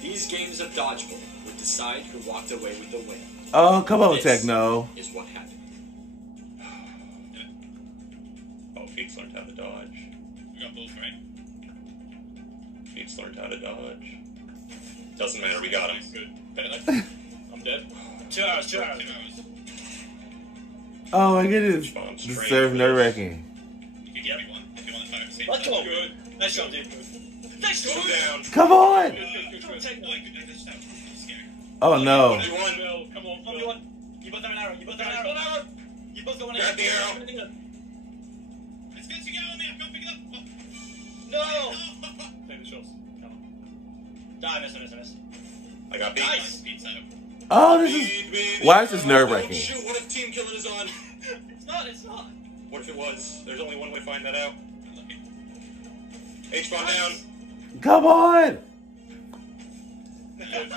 These games of dodgeball would decide who walked away with the win. Oh, come on, This Techno. is what happened. Oh, Feats learned how to dodge. We got both, right? Feats learned how to dodge. Doesn't matter, we got him. Good. I'm dead. 2 hours, 2 hours. Oh, my goodness. Bombs This trained serves for nerve this. wrecking. You can get me one if you want to fight at the same Let's time. go. Good. Nice job, dude. Nice Two job. down. Come on. Good, good, good. Take one. This time. I'm scared. Oh, no. You won. Phil, come on, Phil. 1v1. You both have an arrow. You both have an arrow. You both got one Grab the arrow. It's good to go on me. I can't pick it up. No. Take the shots. Come on. Die, miss. I got beat. Nice. Pizza. Oh, this is... Why is this nerve-wracking? Oh, shoot, what if team killing is on? It's not. What if it was? There's only one way to find that out. H-bomb down. Come on. Nice.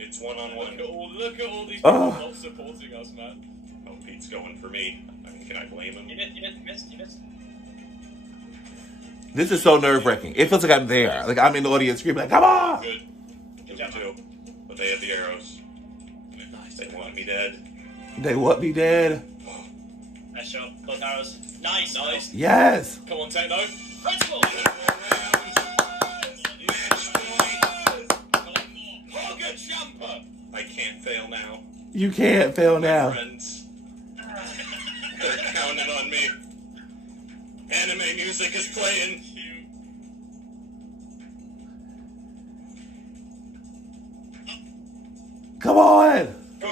It's one-on-one. Look at all these people Oh. not supporting us, man. Oh, Pete's going for me. I mean, can I blame him? You missed. This is so nerve-wracking. It feels like I'm there. Like I'm in the audience screaming like, come on! Good. Good job, too. But they have the arrows. Nice. They want me dead. They want me dead. Nice job. Both arrows. Nice. Nice. Yes. Come on, Techno. Principal. Hogger jumper. I can't fail now. You can't fail now. Friends. They're counting on me. Anime music is playing. Come on. I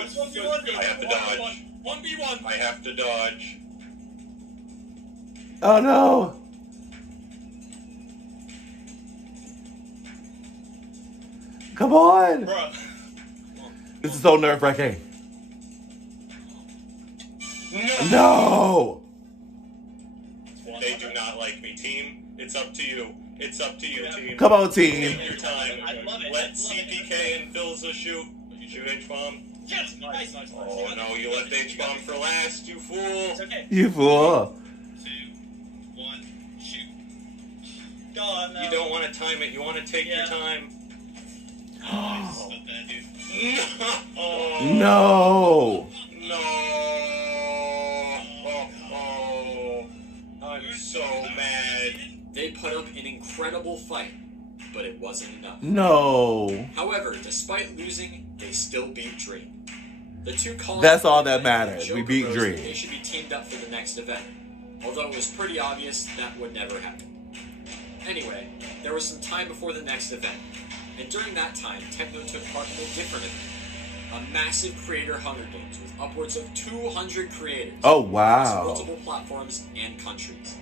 have to dodge. 1v1. I have to dodge. Oh no. Come on. Bruh. This is so nerve-wracking. No. No. They do not like me, team. It's up to you. It's up to you, team. Come on, team. Take your time. I love it. Let CPK and Philza shoot. Shoot H-bomb. Yes. Nice. Oh no, you left H-bomb for last, you fool. It's okay. You fool. 2, 1, shoot. Go on now. You don't want to time it. You want to take your time. Nice. Not bad, dude. No. No. I'm so mad. They put up an incredible fight, but it wasn't enough. No. However, despite losing, they still beat Dream. The two called That's all that matters. We beat Joker Dream. They should be teamed up for the next event, although it was pretty obvious that would never happen. Anyway, there was some time before the next event, and during that time, Techno took part in a different event. A massive creator Hunger Games with upwards of 200 creators. Oh, across wow. multiple platforms and countries.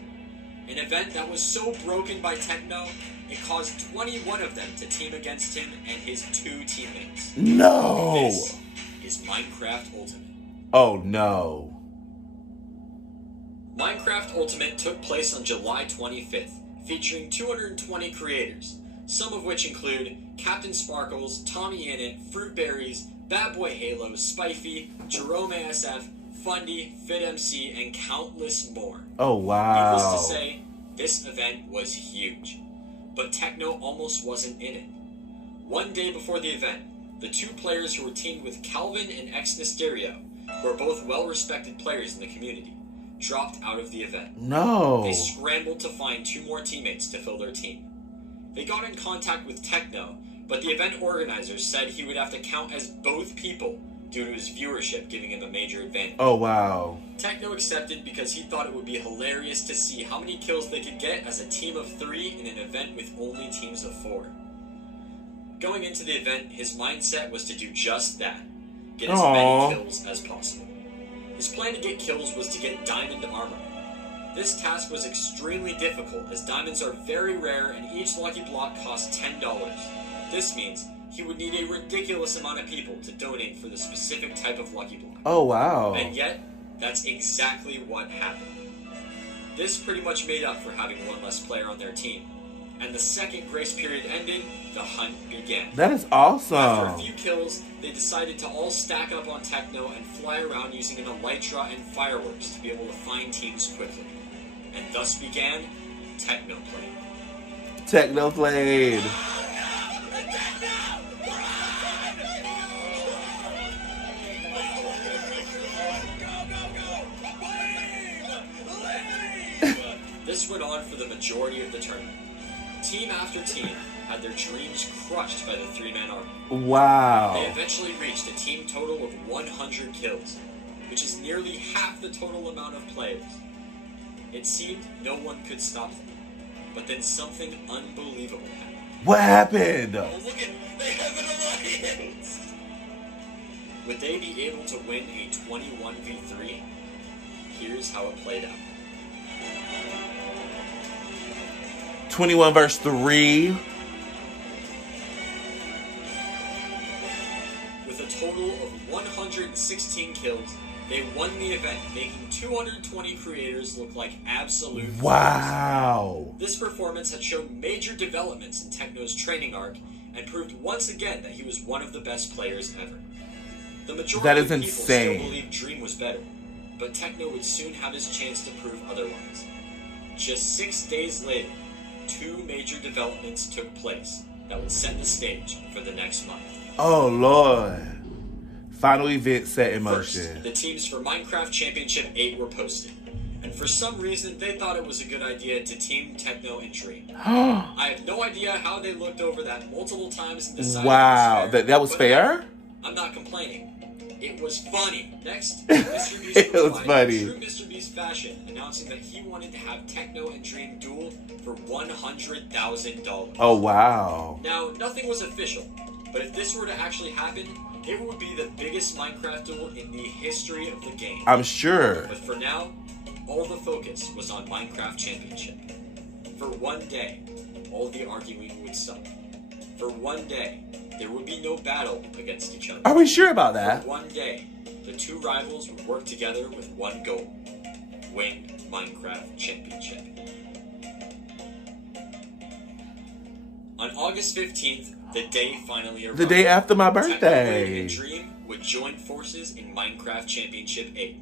An event that was so broken by Techno, it caused 21 of them to team against him and his 2 teammates. No. This is Minecraft Ultimate. Oh, no. Minecraft Ultimate took place on July 25th, featuring 220 creators, some of which include Captain Sparkles, Tommy Innit, Fruitberries, Bad Boy Halo, Spifey, Jerome ASF, Fundy, FitMC, and countless more. Oh, wow. Needless to say, this event was huge, but Techno almost wasn't in it. One day before the event, the 2 players who were teamed with Calvin and Exnisterio, who are both well-respected players in the community, dropped out of the event. No. They scrambled to find 2 more teammates to fill their team. They got in contact with Techno, but the event organizers said he would have to count as both people due to his viewership giving him a major advantage. Oh, wow. Techno accepted because he thought it would be hilarious to see how many kills they could get as a team of 3 in an event with only teams of 4. Going into the event, his mindset was to do just that. Get as many kills as possible. His plan to get kills was to get diamond armor. This task was extremely difficult as diamonds are very rare and each lucky block costs $10. This means he would need a ridiculous amount of people to donate for the specific type of lucky block. Oh, wow. And yet, that's exactly what happened. This pretty much made up for having one less player on their team. And the second grace period ended, the hunt began. That is awesome. After a few kills, they decided to all stack up on Techno and fly around using an elytra and fireworks to be able to find teams quickly. And thus began Technoblade. Technoblade. This went on for the majority of the tournament. Team after team had their dreams crushed by the 3-man army. Wow. They eventually reached a team total of 100 kills, which is nearly half the total amount of players. It seemed no one could stop them, but then something unbelievable happened. What happened? Oh, look at, they have an alliance! Would they be able to win a 21v3? Here's how it played out. 21 verse 3. With a total of 116 kills, they won the event, making 220 creators look like absolute Wow. fools. This performance had shown major developments in Techno's training arc and proved once again that he was one of the best players ever. The majority That is of people insane. still believed Dream was better, but Techno would soon have his chance to prove otherwise. Just 6 days later, two major developments took place that would set the stage for the next month. Oh, Lord. Final event set in motion. First, the teams for Minecraft Championship 8 were posted. And for some reason, they thought it was a good idea to team Techno and Dream. I have no idea how they looked over that multiple times and decided Wow, it was fair, that was fair? I'm not complaining. It was funny. Next, Mr. Beast It was replied funny. in true Mr. Beast fashion, announcing that he wanted to have Techno and Dream duel for $100,000. Oh, wow. Now, nothing was official, but if this were to actually happen, it would be the biggest Minecraft duel in the history of the game. I'm sure. But for now, all the focus was on Minecraft Championship. For one day, all the arguing would stop. For one day, there would be no battle against each other. Are we sure about that? For one day, the two rivals would work together with one goal: win Minecraft Championship. On August 15th, the day finally arrived. The day after my Techno birthday. and Dream would join forces in Minecraft Championship 8.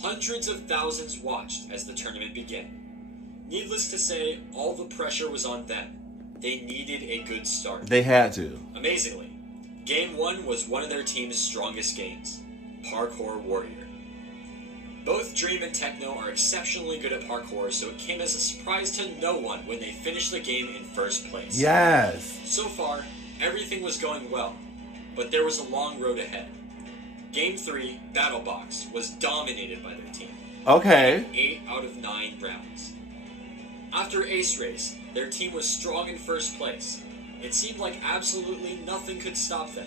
Hundreds of thousands watched as the tournament began. Needless to say, all the pressure was on them. They needed a good start. They had to. Amazingly, Game 1 was one of their team's strongest games, Parkour Warrior. Both Dream and Techno are exceptionally good at parkour, so it came as a surprise to no one when they finished the game in first place. Yes. So far, everything was going well, but there was a long road ahead. Game 3, Battle Box, was dominated by their team. Okay. 8 out of 9 rounds. After Ace Race, their team was strong in first place. It seemed like absolutely nothing could stop them.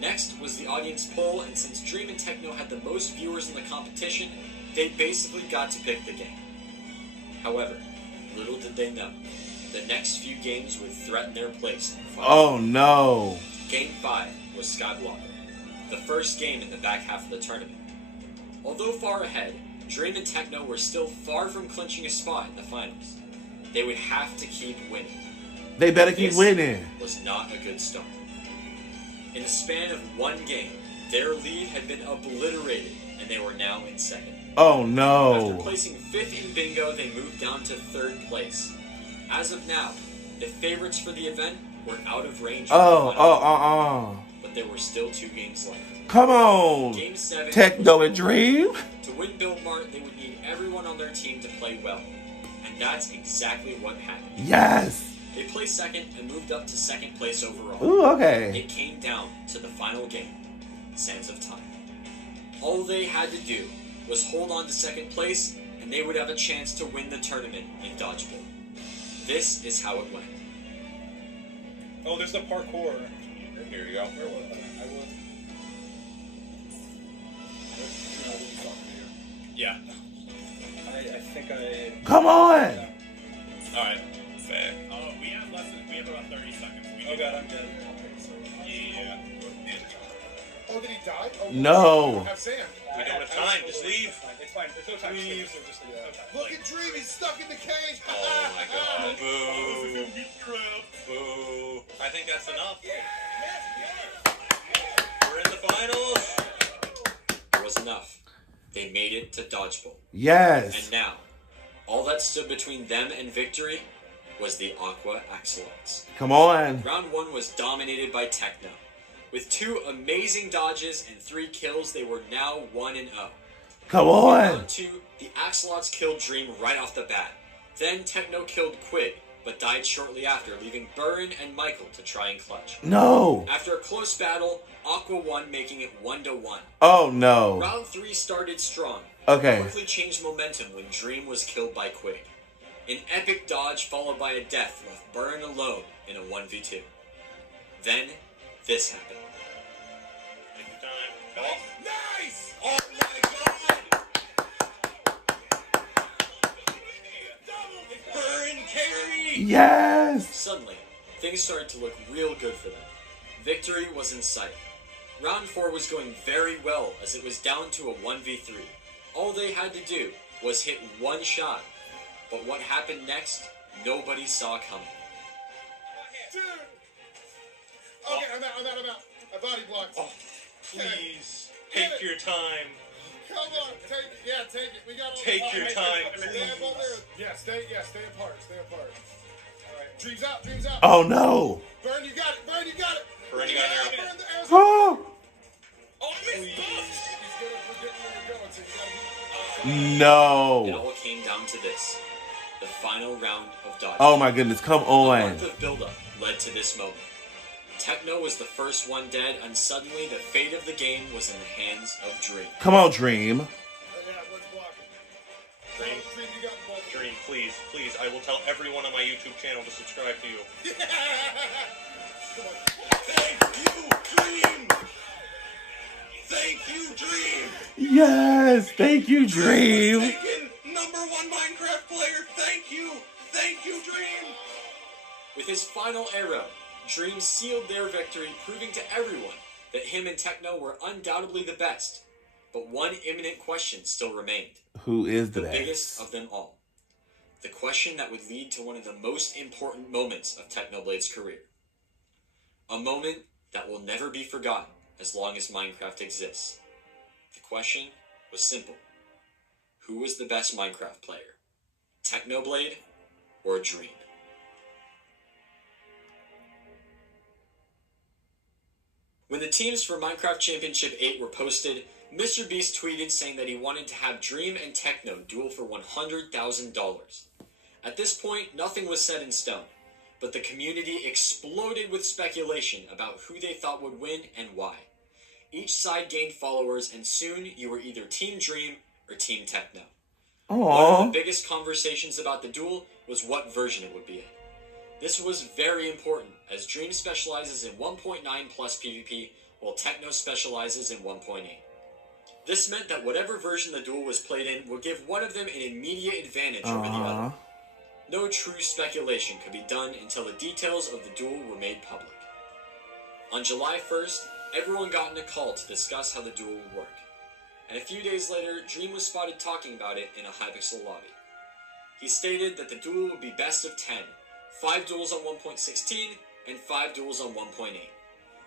Next was the audience poll, and since Dream and Techno had the most viewers in the competition, they basically got to pick the game. However, little did they know, the next few games would threaten their place in the final. Oh, no. Game 5 was Skyblocker, the first game in the back half of the tournament. Although far ahead, Dream and Techno were still far from clinching a spot in the finals. They would have to keep winning. They better keep This winning. was not a good start. In the span of one game, their lead had been obliterated, and they were now in second. Oh, After no. placing 5th in bingo, they moved down to 3rd place. As of now, the favorites for the event were out of range. But there were still 2 games left. Come on. Game 7. Techno and Dream. To win Build Mart, they would need everyone on their team to play well. And that's exactly what happened. Yes. They placed second and moved up to 2nd place overall. Ooh, okay. It came down to the final game, Sands of Time. All they had to do was hold on to 2nd place, and they would have a chance to win the tournament in Dodgeball. This is how it went. Oh, there's the parkour. Here you go. Where was I? Yeah. I think I... Come on. Alright. Fair. We have about 30 seconds. Oh god, I'm dead. Yeah. Oh, did he die? Oh, No. have Sam. We don't have time. Just leave. It's fine. There's no time to leave. So just Look at Dream. He's stuck in the cage. Oh my god. Boo. Boo. I think that's enough. We're in the finals. It was enough. They made it to Dodgeball. Yes. And now, all that stood between them and victory was the Aqua Axolotls. Come on. Round 1 was dominated by Techno. With 2 amazing dodges and 3 kills, they were now 1-0. Come In on. round 2, the Axolots killed Dream right off the bat. Then Techno killed Quig, but died shortly after, leaving Burren and Michael to try and clutch. No. After a close battle, Aqua won, making it 1-1. Oh, no. Round 3 started strong. Okay. Quickly changed momentum when Dream was killed by Quig. An epic dodge followed by a death left Burren alone in a 1v2. Then, this happened. Take your time. Oh. Nice! Oh my god! Burn carry! Yes. Suddenly, things started to look real good for them. Victory was in sight. Round 4 was going very well as it was down to a 1v3. All they had to do was hit one shot. But what happened next, nobody saw coming. Dude! Okay, I'm out. I body blocked. Oh, please. Take your time. Come on, take it. We got all Take the your time, please. Yeah, stay apart. Dream's out. Dream's out. Oh no. Burn, you got it. Burn, you got it. Burn, you got an arrow. Burn the arrows. Oh. Oh, I missed both. He's gonna forget where you're going, so you gotta get. It No. all came down to this. The final round of dodgeball. Oh my goodness, come A on. month of buildup led to this moment. Techno was the first one dead, and suddenly the fate of the game was in the hands of Dream. Come on, Dream. Yeah, let's block it. Dream, Dream, you got the ball. Dream, please, please. I will tell everyone on my YouTube channel to subscribe to you. Come on. Thank you, Dream. Thank you, Dream. Yes, thank you, Dream. Taken #1 Minecraft player. Thank you. Thank you, Dream. With his final arrow, Dream sealed their victory, proving to everyone that him and Techno were undoubtedly the best. But one imminent question still remained. Who is the The best? biggest of them all. The question that would lead to one of the most important moments of Technoblade's career. A moment that will never be forgotten as long as Minecraft exists. The question was simple. Who was the best Minecraft player? Technoblade or Dream? When the teams for Minecraft Championship 8 were posted, Mr. Beast tweeted saying that he wanted to have Dream and Techno duel for $100,000. At this point, nothing was set in stone, but the community exploded with speculation about who they thought would win and why. Each side gained followers, and soon you were either Team Dream or Team Techno. One of Aww. the biggest conversations about the duel was what version it would be in. This was very important, as Dream specializes in 1.9 plus PvP, while Techno specializes in 1.8. This meant that whatever version the duel was played in would give one of them an immediate advantage over the other. No true speculation could be done until the details of the duel were made public. On July 1st, everyone got in a call to discuss how the duel would work. And a few days later, Dream was spotted talking about it in a Hypixel lobby. He stated that the duel would be best of 10, 5 duels on 1.16, and 5 duels on 1.8.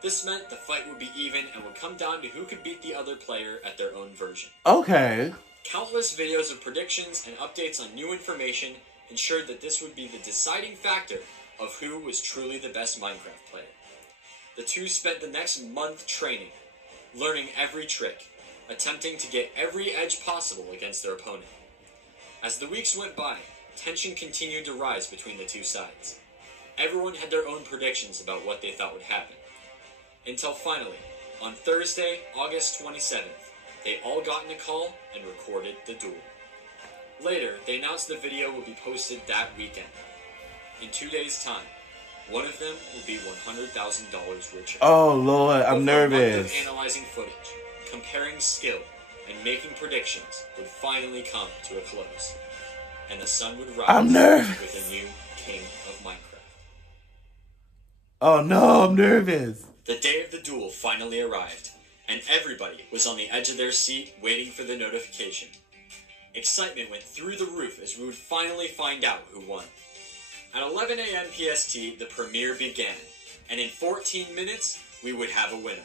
This meant the fight would be even and would come down to who could beat the other player at their own version. Okay. Countless videos of predictions and updates on new information ensured that this would be the deciding factor of who was truly the best Minecraft player. The two spent the next month training, learning every trick, attempting to get every edge possible against their opponent. As the weeks went by, tension continued to rise between the two sides. Everyone had their own predictions about what they thought would happen. Until finally, on Thursday, August 27th, they all got in a call and recorded the duel. Later, they announced the video would be posted that weekend. In 2 days' time, one of them will be $100,000 richer. Oh Lord, I'm But for a month nervous. of analyzing footage, comparing skill, and making predictions would finally come to a close. And the sun would rise I'm nervous. with a new king of Minecraft. Oh no, I'm nervous. The day of the duel finally arrived, and everybody was on the edge of their seat waiting for the notification. Excitement went through the roof as we would finally find out who won. At 11 a.m. PST, the premiere began, and in 14 minutes, we would have a winner.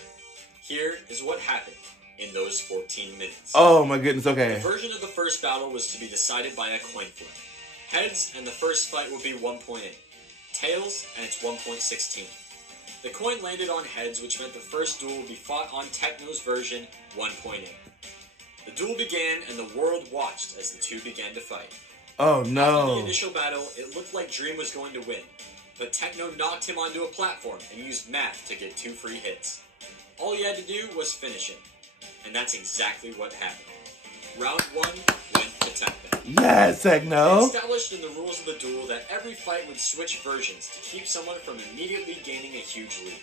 Here is what happened in those 14 minutes. Oh my goodness, The okay. version of the first battle was to be decided by a coin flip. Heads, and the first fight would be 1.8. Tails, and it's 1.16. The coin landed on heads, which meant the first duel would be fought on Techno's version 1.8. The duel began, and the world watched as the two began to fight. Oh After the no. initial battle, it looked like Dream was going to win, but Techno knocked him onto a platform and used math to get 2 free hits. All he had to do was finish it, and that's exactly what happened. Round 1 went to Techno. Yes, They Techno. established in the rules of the duel that every fight would switch versions to keep someone from immediately gaining a huge lead.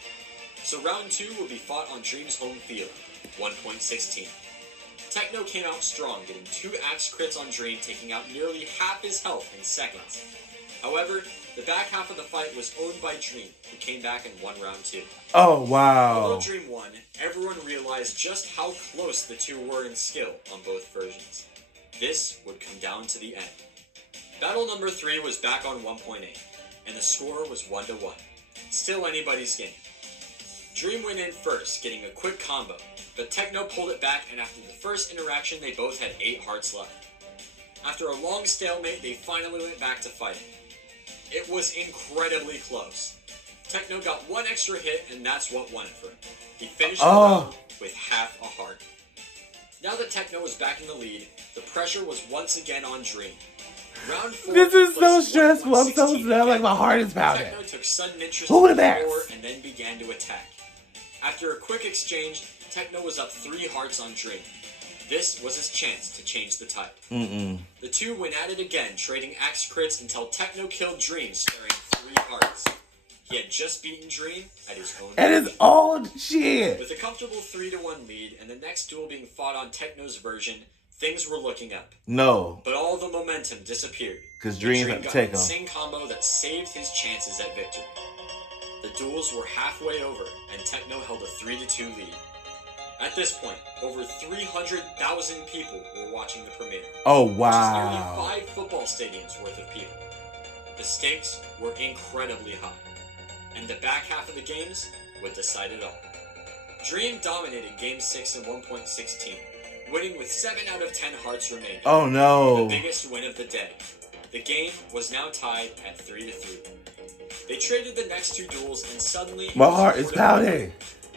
So round 2 will be fought on Dream's home field, 1.16. Techno came out strong, getting 2 axe crits on Dream, taking out nearly half his health in seconds. However, the back half of the fight was owned by Dream, who came back and won round 2. Oh Although wow. Dream won, everyone realized just how close the two were in skill on both versions. This would come down to the end. Battle number 3 was back on 1.8, and the score was 1-1. Still anybody's game. Dream went in first, getting a quick combo, but Techno pulled it back, and after the first interaction, they both had 8 hearts left. After a long stalemate, they finally went back to fighting. It was incredibly close. Techno got one extra hit, and that's what won it for him. He finished the round with half a heart. Now that Techno was back in the lead, the pressure was once again on Dream. Round 4. This is so stressful. I'm so sad. Like, my heart is pounding. Techno took sudden interest Who in the the floor best? and then began to attack. After a quick exchange, Techno was up 3 hearts on Dream. This was his chance to change the tide. The two went at it again, trading axe crits until Techno killed Dream, sparing 3 hearts. He had just beaten Dream at his own And his old shit. With a comfortable 3-1 lead and the next duel being fought on Techno's version, things were looking up. No. But all the momentum disappeared. Because Dream had to got take an him. insane combo that saved his chances at victory. The duels were halfway over, and Techno held a 3-2 lead. At this point, over 300,000 people were watching the premiere. Oh, Which is wow. nearly 5 football stadiums worth of people. The stakes were incredibly high, and the back half of the games would decide it all. Dream dominated Game 6 in 1.16, winning with 7 out of 10 hearts remaining. Oh, no. The biggest win of the day. The game was now tied at 3-3. They traded the next 2 duels, and suddenly My heart is pounding.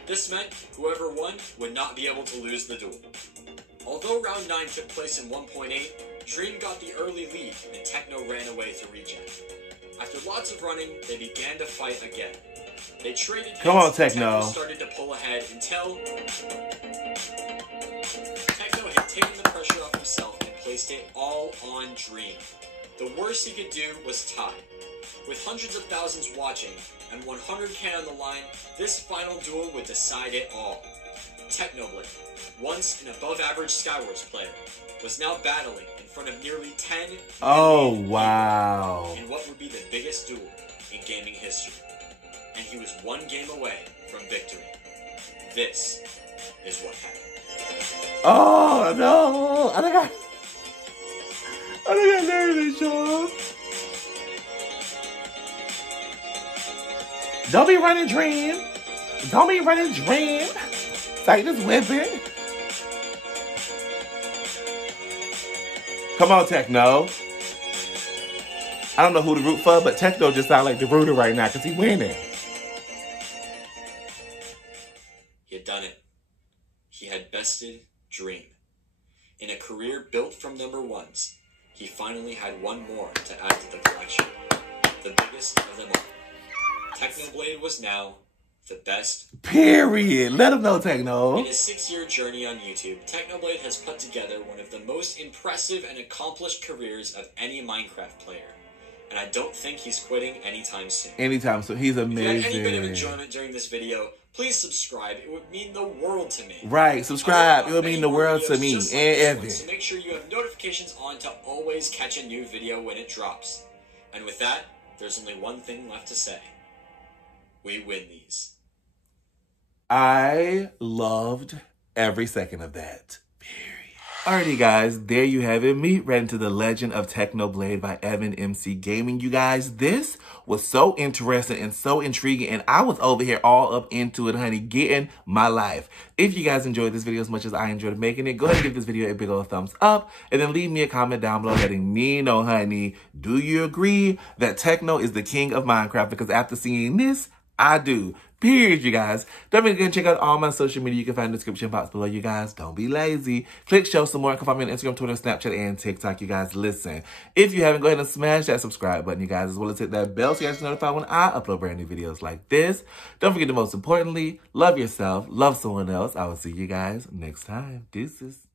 this meant whoever won would not be able to lose the duel. Although round 9 took place in 1.8, Dream got the early lead and Techno ran away to regen. After lots of running, they began to fight again. They traded hits. Come on, and Techno. started to pull ahead until Techno had taken the pressure off himself and placed it all on Dream. The worst he could do was tie. With hundreds of thousands watching and 100k on the line, this final duel would decide it all. Technoblade, once an above-average Skywars player, was now battling in front of nearly 10 million wow. people in what would be the biggest duel in gaming history. And he was 1 game away from victory. This is what happened. Oh, no. I got nervous, y'all. Don't be running Dream. Don't be running Dream. Like this whipping. Come on, Techno. I don't know who to root for, but Techno just sounds like the rooter right now because he's winning. He had done it. He had bested Dream. In a career built from number 1s, he finally had 1 more to add to the collection. The biggest of them all. Technoblade was now the best. Period. Let him know, Techno. In his 6-year journey on YouTube, Technoblade has put together one of the most impressive and accomplished careers of any Minecraft player. And I don't think he's quitting anytime soon. Anytime soon. He's amazing. If you had any bit of enjoyment during this video, please subscribe. It would mean the world to me. Right. Subscribe. It would mean the world to me and Evan. So make sure you have notifications on to always catch a new video when it drops. And with that, there's only one thing left to say. We win these. I loved every second of that. Alrighty, guys, there you have it. Meet right into the legend of Technoblade by Evan MC Gaming. You guys, this was so interesting and so intriguing, and I was over here all up into it, honey, getting my life. If you guys enjoyed this video as much as I enjoyed making it, go ahead and give this video a big old thumbs up, and then leave me a comment down below letting me know, honey, do you agree that Techno is the king of Minecraft? Because after seeing this, I do. Period, you guys. Don't forget to check out all my social media. You can find in the description box below, you guys. Don't be lazy. Click show some more. And come find me on Instagram, Twitter, Snapchat, and TikTok, you guys. Listen, if you haven't, go ahead and smash that subscribe button, you guys, as well as hit that bell so you guys get notified when I upload brand new videos like this. Don't forget to, most importantly, love yourself, love someone else. I will see you guys next time. Deuces.